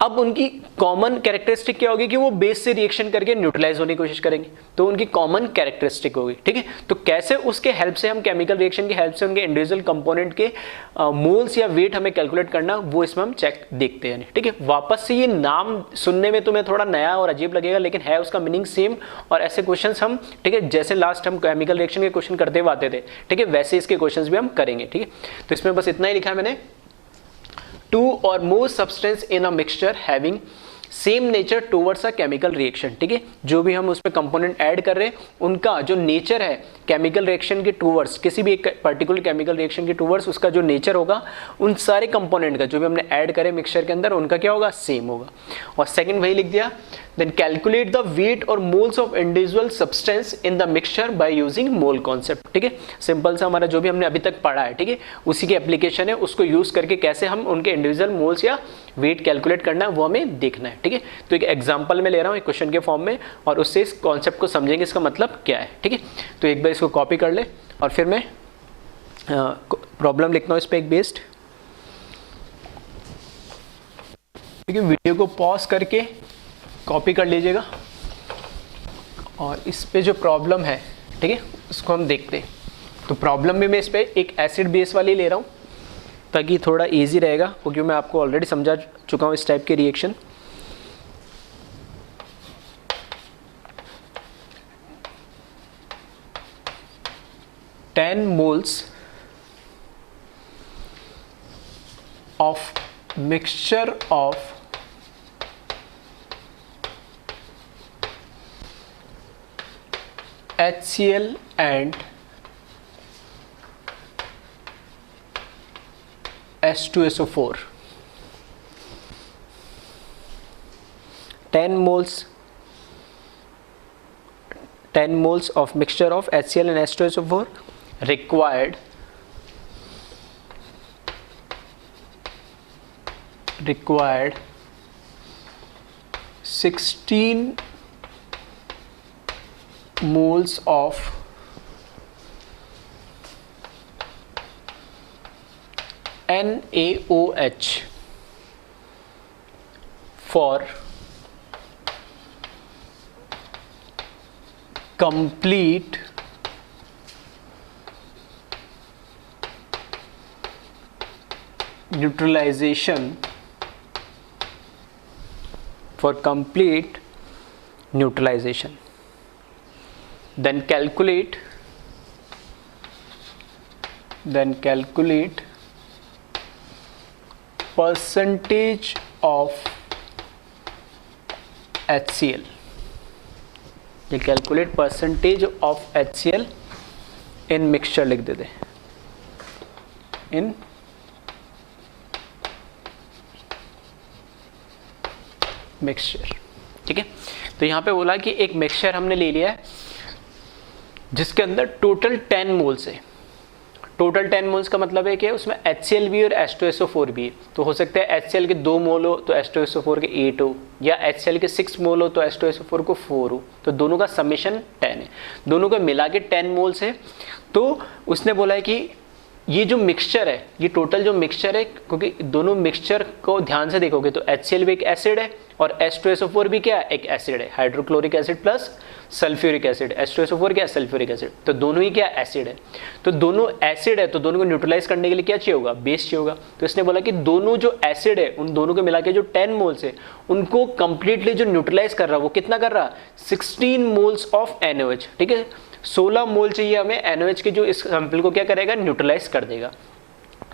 अब उनकी कॉमन कैरेक्टरिस्टिक क्या होगी कि वो बेस से रिएक्शन करके न्यूट्रलाइज होने की कोशिश करेंगे, तो उनकी कॉमन कैरेक्टरिस्टिक होगी, ठीक है। तो कैसे उसके हेल्प से हम केमिकल रिएक्शन की हेल्प से उनके इंडिविजुअल कंपोनेंट के मोल्स या वेट हमें कैलकुलेट करना, वो इसमें हम चेक देखते हैं, ठीक है। वापस से ये नाम सुनने में तुम्हें थोड़ा नया और अजीब लगेगा, लेकिन है उसका मीनिंग सेम, और ऐसे क्वेश्चन हम, ठीक है, जैसे लास्ट हम केमिकल रिएक्शन के क्वेश्चन करते हुए आते थे, ठीक है, वैसे इसके क्वेश्चन भी हम करेंगे, ठीक है। तो इसमें बस इतना ही लिखा है मैंने, 2 or more substance in a mixture having same nature towards a chemical reaction, ठीक है, जो भी हम उसमें कंपोनेंट ऐड कर रहे हैं उनका जो नेचर है केमिकल रिएक्शन के टूवर्ड्स, किसी भी एक पर्टिकुलर केमिकल रिएक्शन के टूवर्ड्स उसका जो नेचर होगा उन सारे कंपोनेंट का जो भी हमने ऐड करे मिक्सचर के अंदर उनका क्या होगा, सेम होगा। और सेकंड वही लिख दिया, देन कैलकुलेट द वेट और moles of individual substance in the mixture by using mole concept, ठीक है। सिंपल सा हमारा जो भी हमने अभी तक पढ़ा है, ठीक है, उसी की एप्लीकेशन है, उसको यूज करके कैसे हम उनके इंडिविजुअल मोल्स या वेट कैलकुलेट करना है वो हमें देखना है, ठीक है। तो एक एग्जांपल में ले रहा हूँ एक क्वेश्चन के फॉर्म में, और उससे इस कॉन्सेप्ट को समझेंगे इसका मतलब क्या है, ठीक है। तो एक बार इसको कॉपी कर ले और फिर मैं प्रॉब्लम लिखता हूँ इस पर एक बेस्ड, ठीक है। वीडियो को पॉज करके कॉपी कर लीजिएगा और इस पे जो प्रॉब्लम है, ठीक है, उसको हम देखते हैं। तो प्रॉब्लम में मैं इस पे एक एसिड बेस वाली ले रहा हूँ ताकि थोड़ा इजी रहेगा, क्योंकि मैं आपको ऑलरेडी समझा चुका हूँ इस टाइप के reaction. Ten moles of mixture of HCl and H2SO4, 10 moles of mixture of HCl and H2SO4 required 16 moles of NaOH for complete neutralization, for complete neutralization. Then calculate percentage of HCl. ये calculate percentage of HCl in mixture लिख देते हैं, in mixture. ठीक है, तो यहाँ पे बोला कि एक मिक्सचर हमने ले लिया है जिसके अंदर टोटल 10 मोल्स है. टोटल 10 मोल्स का मतलब है कि उसमें HCl भी और H2SO4 भी है. तो हो सकता है HCl के 2 मोल हो तो H2SO4 के 8 हो, या HCl के 6 मोल हो तो H2SO4 को 4 हो. तो दोनों का समेशन 10 है, दोनों को मिला के 10 मोल्स है. तो उसने बोला है कि ये जो मिक्सचर है, ये टोटल जो मिक्सचर है, क्योंकि दोनों मिक्सचर को ध्यान से देखोगे तो HCl भी एक एसिड है और H2SO4 भी क्या है, एक एसिड है, hydrochloric acid plus sulphuric acid. H2SO4 क्या है, सल्फ्यूरिक एसिड. तो दोनों ही क्या एसिड है. तो दोनों एसिड है तो दोनों को न्यूट्रलाइज करने के लिए क्या चाहिए होगा, बेस चाहिए होगा. तो इसने बोला कि दोनों जो एसिड है उन दोनों को मिला के जो 10 मोल्स है उनको कंप्लीटली जो न्यूट्रलाइज कर रहा है वो कितना कर रहा है, 16 मोल्स ऑफ NaOH. ठीक है, 16 मोल चाहिए हमें NaOH के, जो इस सैंपल को क्या करेगा, न्यूट्रलाइज कर देगा.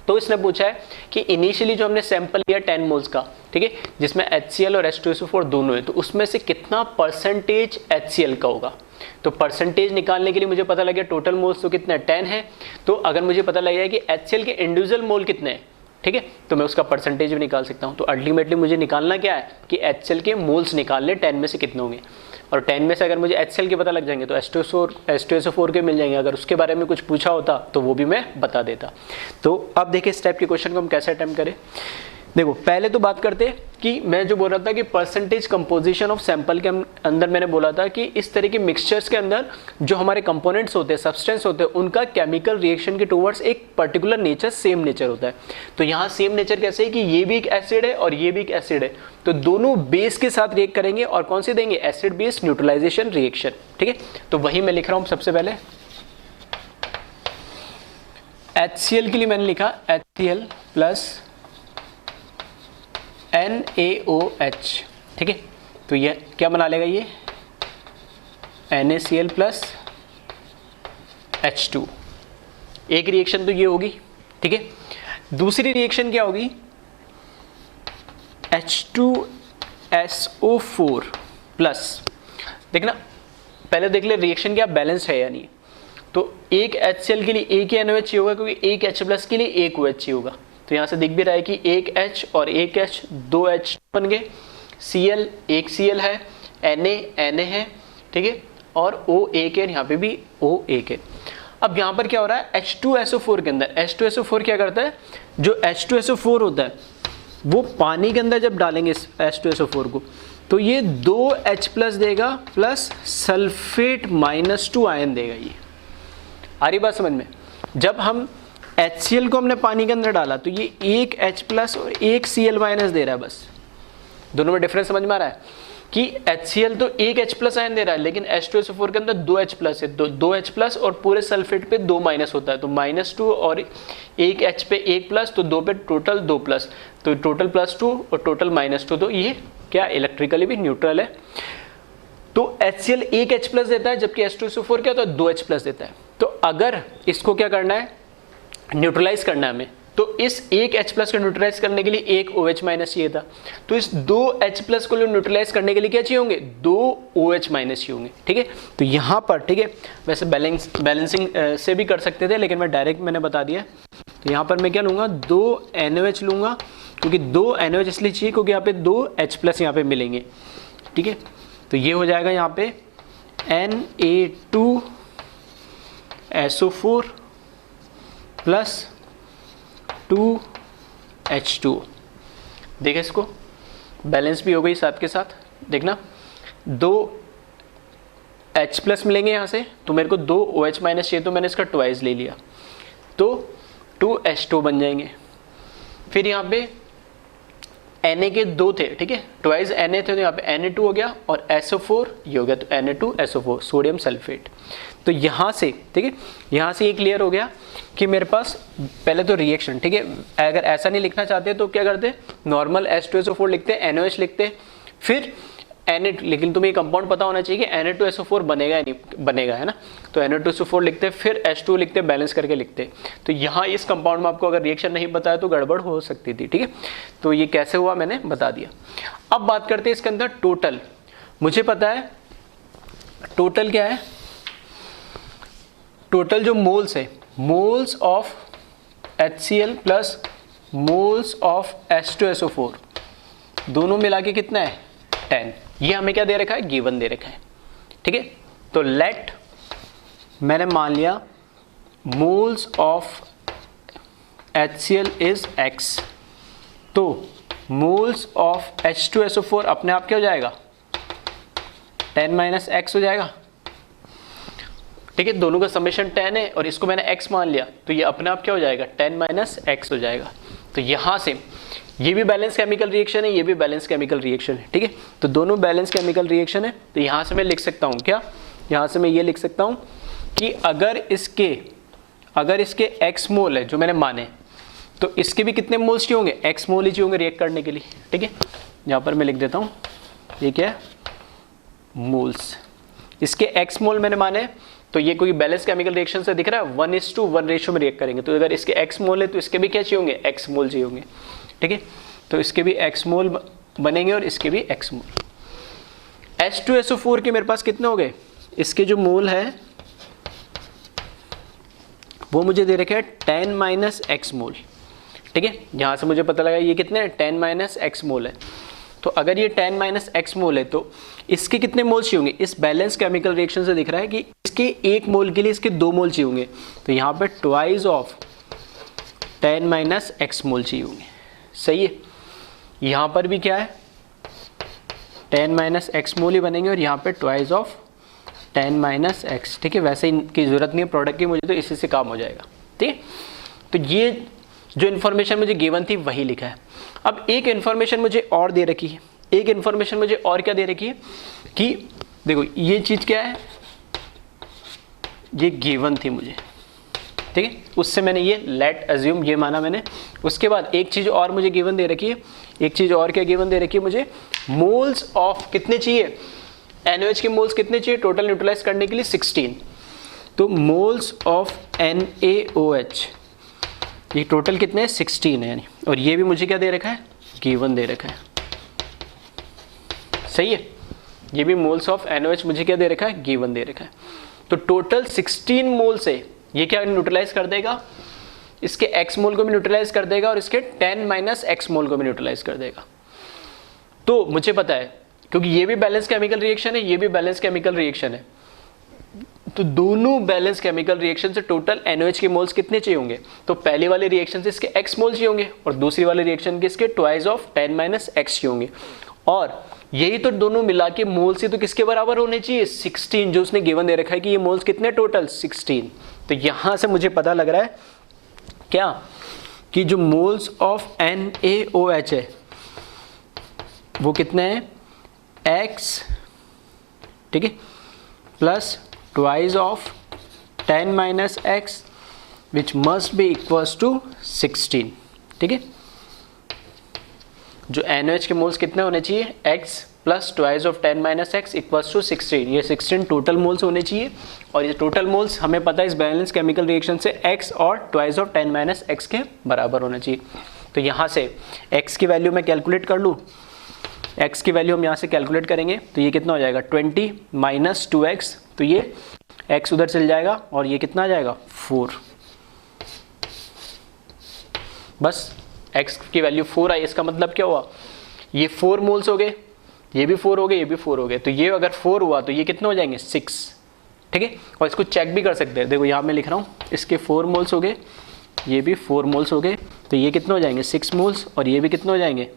तो इसने पूछा है कि इनिशियली जो हमने सैंपल लिया 10 मोल्स का, ठीक है, जिसमें HCl और H2SO4 दोनों है, तो उसमें से कितना परसेंटेज HCl का होगा. तो परसेंटेज निकालने के लिए मुझे पता लगे टोटल मोल्स तो कितने 10 है. तो अगर मुझे पता लग जाए कि HCl के इंडिविजुअल मोल कितने हैं, ठीक है, तो मैं उसका परसेंटेज भी निकाल सकता हूँ. तो अल्टीमेटली मुझे निकालना क्या है कि HCl के मोल्स निकालने 10 में से कितने होंगे. और 10 में से अगर मुझे HCl के पता लग जाएंगे तो H2SO4 के मिल जाएंगे. अगर उसके बारे में कुछ पूछा होता तो वो भी मैं बता देता. तो अब देखिए इस टाइप के क्वेश्चन को हम कैसे अटेम्प्ट करें. देखो पहले तो बात करते कि मैं जो बोल रहा था कि परसेंटेज कंपोजिशन ऑफ सैंपल के अंदर मैंने बोला था कि इस तरह के मिक्सचर्स के अंदर जो हमारे कंपोनेंट्स होते हैं, सब्सटेंस होते हैं, उनका केमिकल रिएक्शन के टुवर्ड्स एक पर्टिकुलर नेचर, सेम नेचर होता है. तो यहाँ सेम नेचर कैसे है कि ये भी एक एसिड है और ये भी एक एसिड है. तो दोनों बेस के साथ रिएक्ट करेंगे और कौन से देंगे, एसिड बेस न्यूट्रलाइजेशन रिएक्शन. ठीक है, तो वही मैं लिख रहा हूँ. सबसे पहले HCl के लिए मैंने लिखा HCl प्लस NaOH. ठीक है, तो ये क्या बना लेगा, ये NaCl प्लस H2. एक रिएक्शन तो ये होगी. ठीक है, दूसरी रिएक्शन क्या होगी, H2SO4 प्लस, देखना पहले देख ले रिएक्शन क्या बैलेंस है या नहीं. तो एक HCl के लिए एक ही NaOH चाहिए होगा क्योंकि एक H प्लस के लिए एक OH चाहिए होगा. तो यहाँ से दिख भी रहा है कि एक H और एक H, दो H बन गए. Cl एक Cl है, Na है. ठीक है, और O एक है, यहाँ पे भी O एक है. अब यहाँ पर क्या हो रहा है, H2SO4 के अंदर H2SO4 क्या करता है, जो H2SO4 होता है वो पानी के अंदर जब डालेंगे इस H2SO4 को तो ये 2H प्लस देगा प्लस सल्फेट -2 आयन देगा. ये आ रही बात समझ में. जब हम HCl को हमने पानी के अंदर डाला तो ये एक H प्लस और एक Cl माइनस दे रहा है. बस दोनों में डिफरेंस समझ में आ रहा है कि HCl तो एक H प्लस आयन दे रहा है लेकिन H2SO4 के अंदर 2H प्लस है. 2H प्लस और पूरे सल्फेट पे 2 माइनस होता है. तो -2 और एक H पे 1 प्लस, तो 2 पे टोटल 2 प्लस, तो टोटल +2 और टोटल -2. तो ये क्या इलेक्ट्रिकली भी न्यूट्रल है. तो HCl एक H प्लस देता है जबकि H2SO4 क्या होता है, 2H प्लस देता है. तो अगर इसको क्या करना है, न्यूट्रलाइज करना है हमें, तो इस एक H प्लस को न्यूट्रलाइज करने के लिए एक OH माइनस चाहिए था. तो इस 2 H प्लस को न्यूट्रलाइज करने के लिए क्या चाहिए होंगे, 2 OH माइनस चाहिए होंगे. ठीक है, तो यहाँ पर ठीक है, वैसे बैलेंसिंग से भी कर सकते थे लेकिन मैं डायरेक्ट मैंने बता दिया. तो यहाँ पर मैं क्या लूँगा, 2 NaOH लूँगा क्योंकि 2 NaOH इसलिए चाहिए क्योंकि यहाँ पे 2 H प्लस यहाँ पे मिलेंगे. ठीक है, तो ये हो जाएगा यहाँ पे Na2SO4 प्लस 2H2. देखिए इसको बैलेंस भी हो गई साथ के साथ. देखना 2 H प्लस मिलेंगे यहाँ से, तो मेरे को 2 OH माइनस चाहिए तो मैंने इसका ट्वाइस ले लिया, तो 2H2 बन जाएंगे. फिर यहाँ पे Na के 2 थे, ठीक है, ट्वाइस Na थे तो यहाँ पे Na2 हो गया और SO4 ये हो गया, तो Na2SO4 सोडियम सल्फेट. तो यहाँ से, ठीक है, यहाँ से ये क्लियर हो गया कि मेरे पास पहले तो रिएक्शन, ठीक है, अगर ऐसा नहीं लिखना चाहते तो क्या करते, नॉर्मल H2SO4 लिखते, NaOH लिखते, फिर Na, लेकिन तुम्हें ये कंपाउंड पता होना चाहिए कि Na2SO4 बनेगा या नहीं बनेगा, है ना, तो Na2SO4 लिखते, फिर H2 लिखते, बैलेंस करके लिखते। तो यहाँ इस कंपाउंड में आपको अगर रिएक्शन नहीं बताया तो गड़बड़ हो सकती थी, ठीक है। तो ये कैसे हुआ मैंने बता दिया। अब बात करते हैं इसके अंदर टोटल। मुझे पता है टोटल क्या है, टोटल जो मोल्स है, moles of HCl plus moles of H2SO4 दोनों मिला के कितना है 10। ये हमें क्या दे रखा है, गिवन दे रखा है, ठीक है। तो लेट, मैंने मान लिया moles of HCl is x, तो मोल्स ऑफ H2SO4 अपने आप क्या हो जाएगा 10 माइनस x हो जाएगा, ठीक है। दोनों का समेशन 10 है और इसको मैंने x मान लिया, तो ये अपने आप क्या हो जाएगा 10 माइनस x हो जाएगा। तो यहाँ से ये भी बैलेंस केमिकल रिएक्शन है, ये भी बैलेंस केमिकल रिएक्शन है, ठीक है। तो दोनों बैलेंस केमिकल रिएक्शन है। तो यहाँ से मैं लिख सकता हूँ क्या, यहाँ से मैं ये लिख सकता हूँ कि अगर इसके x मोल है जो मैंने माने, तो इसके भी कितने मोल्स चाहिए होंगे, x मोल ही चाहिए होंगे रिएक्ट करने के लिए, ठीक है। यहाँ पर मैं लिख देता हूँ, ये क्या है मोल्स, इसके x मोल मैंने माने, तो ये कोई बैलेंस केमिकल रिएक्शन से दिख रहा है 1:1 रेशियो में रिएक्ट करेंगे। तो अगर इसके x मोल है तो इसके भी क्या चाहिए होंगे, x मोल चाहिए होंगे, ठीक है। तो इसके भी x मोल बनेंगे और इसके भी x मोल। H2SO4 के मेरे पास कितने हो गए, इसके जो मोल है वो मुझे दे रखे हैं 10 माइनस x मोल, ठीक है। यहाँ से मुझे पता लगा ये कितने 10 माइनस x मोल है। तो अगर ये 10 माइनस x मोल है तो इसके कितने मोल चाहिए होंगे, इस बैलेंस केमिकल रिएक्शन से दिख रहा है कि इसके 1 मोल के लिए इसके 2 मोल चाहिए होंगे। तो यहाँ पे ट्वाइस ऑफ 10 माइनस x मोल चाहिए होंगे, सही है। यहाँ पर भी क्या है 10 माइनस x मोल ही बनेंगे और यहाँ पे ट्वाइस ऑफ 10 माइनस x, ठीक है। वैसे इनकी जरूरत नहीं है प्रोडक्ट की मुझे, तो इसी से काम हो जाएगा, ठीक है। तो ये जो इन्फॉर्मेशन मुझे गिवन थी वही लिखा है। अब एक इन्फॉर्मेशन मुझे और दे रखी है, एक इन्फॉर्मेशन मुझे और क्या दे रखी है कि देखो ये चीज़ क्या है, ये गिवन थी मुझे, ठीक है। उससे मैंने ये लेट अज्यूम ये माना मैंने। उसके बाद एक चीज़ और मुझे गिवन दे रखी है, एक चीज़ और क्या गिवन दे रखी है मुझे, मोल्स ऑफ कितने चाहिए, NaOH के मोल्स कितने चाहिए टोटल न्यूट्रलाइज करने के लिए 16। तो मोल्स ऑफ NaOH ये टोटल कितने हैं 16 है यानी, और ये भी मुझे क्या दे रखा है गिवन दे रखा है, सही है। ये भी मोल्स ऑफ NaOH मुझे क्या दे रखा है गिवन दे रखा है। तो टोटल 16 मोल से ये क्या न्यूट्रलाइज कर देगा, इसके x मोल को भी न्यूट्रलाइज कर देगा और इसके 10 माइनस x मोल को भी न्यूट्रलाइज कर देगा। तो मुझे पता है क्योंकि ये भी बैलेंस केमिकल रिएक्शन है, ये भी बैलेंस केमिकल रिएक्शन है, तो दोनों बैलेंस केमिकल रिएक्शन से टोटल NaOH के मोल्स कितने चाहिए होंगे, तो पहले वाले रिएक्शन से इसके x मोल चाहिए होंगे और दूसरी वाले रिएक्शन के इसके ट्वाइस ऑफ 10 माइनस x चाहिए होंगे। और यही तो दोनों मिला के मोल्स ही तो किसके बराबर होने चाहिए 16, जो उसने गिवन दे रखा है कि ये मोल्स कितने टोटल 16। तो यहाँ से मुझे पता लग रहा है क्या कि जो मोल्स ऑफ NaOH है वो कितने हैं x, ठीक है, plus twice of 10 minus x which must be equals to 16, ठीक है। जो NaOH के मोल्स कितने होने चाहिए x plus twice of 10 minus x equals to 16, ये 16 टोटल मोल्स होने चाहिए। और ये टोटल मोल्स हमें पता है इस बैलेंस केमिकल रिएक्शन से x और ट्वाइस ऑफ 10 माइनस x के बराबर होना चाहिए। तो यहाँ से x की वैल्यू मैं कैलकुलेट कर लूँ, x की वैल्यू हम यहाँ से कैलकुलेट करेंगे तो ये कितना हो जाएगा 20 माइनस 2x, तो ये x उधर चल जाएगा और ये कितना आ जाएगा 4, बस x की वैल्यू 4 आई। इसका मतलब क्या हुआ, ये 4 मोल्स हो गए, ये भी 4 हो गए, ये भी 4 हो गए, तो ये अगर 4 हुआ तो ये कितने हो जाएंगे 6, ठीक है। और इसको चेक भी कर सकते हैं, देखो यहाँ मैं लिख रहा हूँ इसके 4 मोल्स हो गए, ये भी 4 मोल्स हो गए, तो ये कितने हो जाएंगे 6 मोल्स, और ये भी कितने हो जाएंगे,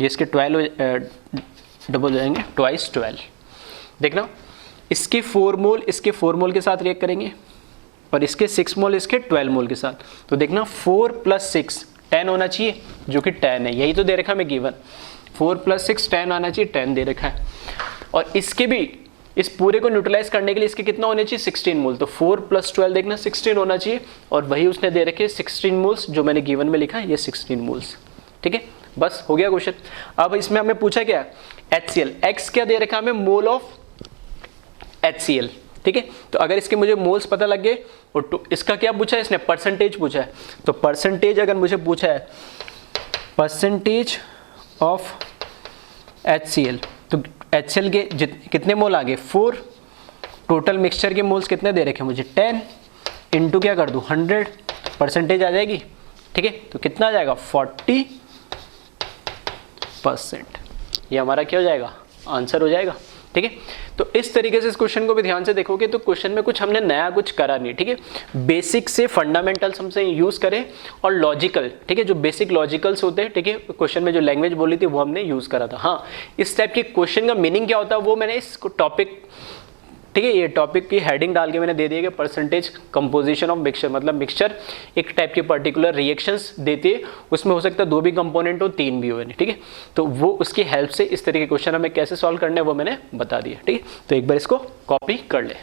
ये इसके 12 डबल हो जाएंगे, ट्वाइस 12। देखना इसके 4 मोल इसके 4 मोल के साथ रिएक्ट करेंगे और इसके 6 मोल इसके 12 मोल के साथ, तो देखना 4 प्लस 6 10 होना चाहिए, जो कि 10 है, यही तो दे रखा है मैं गिवन, 4 प्लस 6 10 आना चाहिए, 10 दे रखा है। और इसके भी इस पूरे को न्यूट्रलाइज करने के लिए इसके कितना होने चाहिए 16 मोल, तो 4 + 12 देखना 16 होना चाहिए, और वही उसने दे रखे 16 मोल्स जो मैंने गिवन में लिखा है, ये 16 मोल्स। ठीक है, बस हो गया क्वेश्चन। अब इसमें हमें पूछा क्या HCl, x क्या दे रखा है हमें, मोल ऑफ HCl। ठीक है, तो अगर इसके मुझे मोल्स पता लग गए, और इसका क्या पूछा है इसने, परसेंटेज पूछा है, तो परसेंटेज अगर मुझे पूछा है परसेंटेज ऑफ HCl, तो HCl के कितने मोल आ गए 4, टोटल मिक्सचर के मोल्स कितने दे रखे मुझे 10, इंटू क्या कर दूं 100, परसेंटेज आ जाएगी। ठीक है, तो कितना आ जाएगा 40%, ये हमारा क्या हो जाएगा आंसर हो जाएगा। ठीक है, तो इस तरीके से इस क्वेश्चन को भी ध्यान से देखोगे तो क्वेश्चन में कुछ हमने नया कुछ करा नहीं। ठीक है, बेसिक से फंडामेंटल्स हमसे यूज करें और लॉजिकल, ठीक है, जो बेसिक लॉजिकल्स होते हैं, ठीक है, क्वेश्चन में जो लैंग्वेज बोली थी वो हमने यूज करा था। हाँ, इस टाइप के क्वेश्चन का मीनिंग क्या होता है वो मैंने इस टॉपिक, ठीक है, ये टॉपिक की हेडिंग डाल के मैंने दे दिया कि परसेंटेज कंपोजिशन ऑफ मिक्सचर, मतलब मिक्सचर एक टाइप के पर्टिकुलर रिएक्शंस देते हैं, उसमें हो सकता है 2 भी कंपोनेंट हो 3 भी हो। ठीक है, तो वो उसकी हेल्प से इस तरह के क्वेश्चन हमें कैसे सॉल्व करने हैं वो मैंने बता दिया। ठीक है, तो एक बार इसको कॉपी कर ले।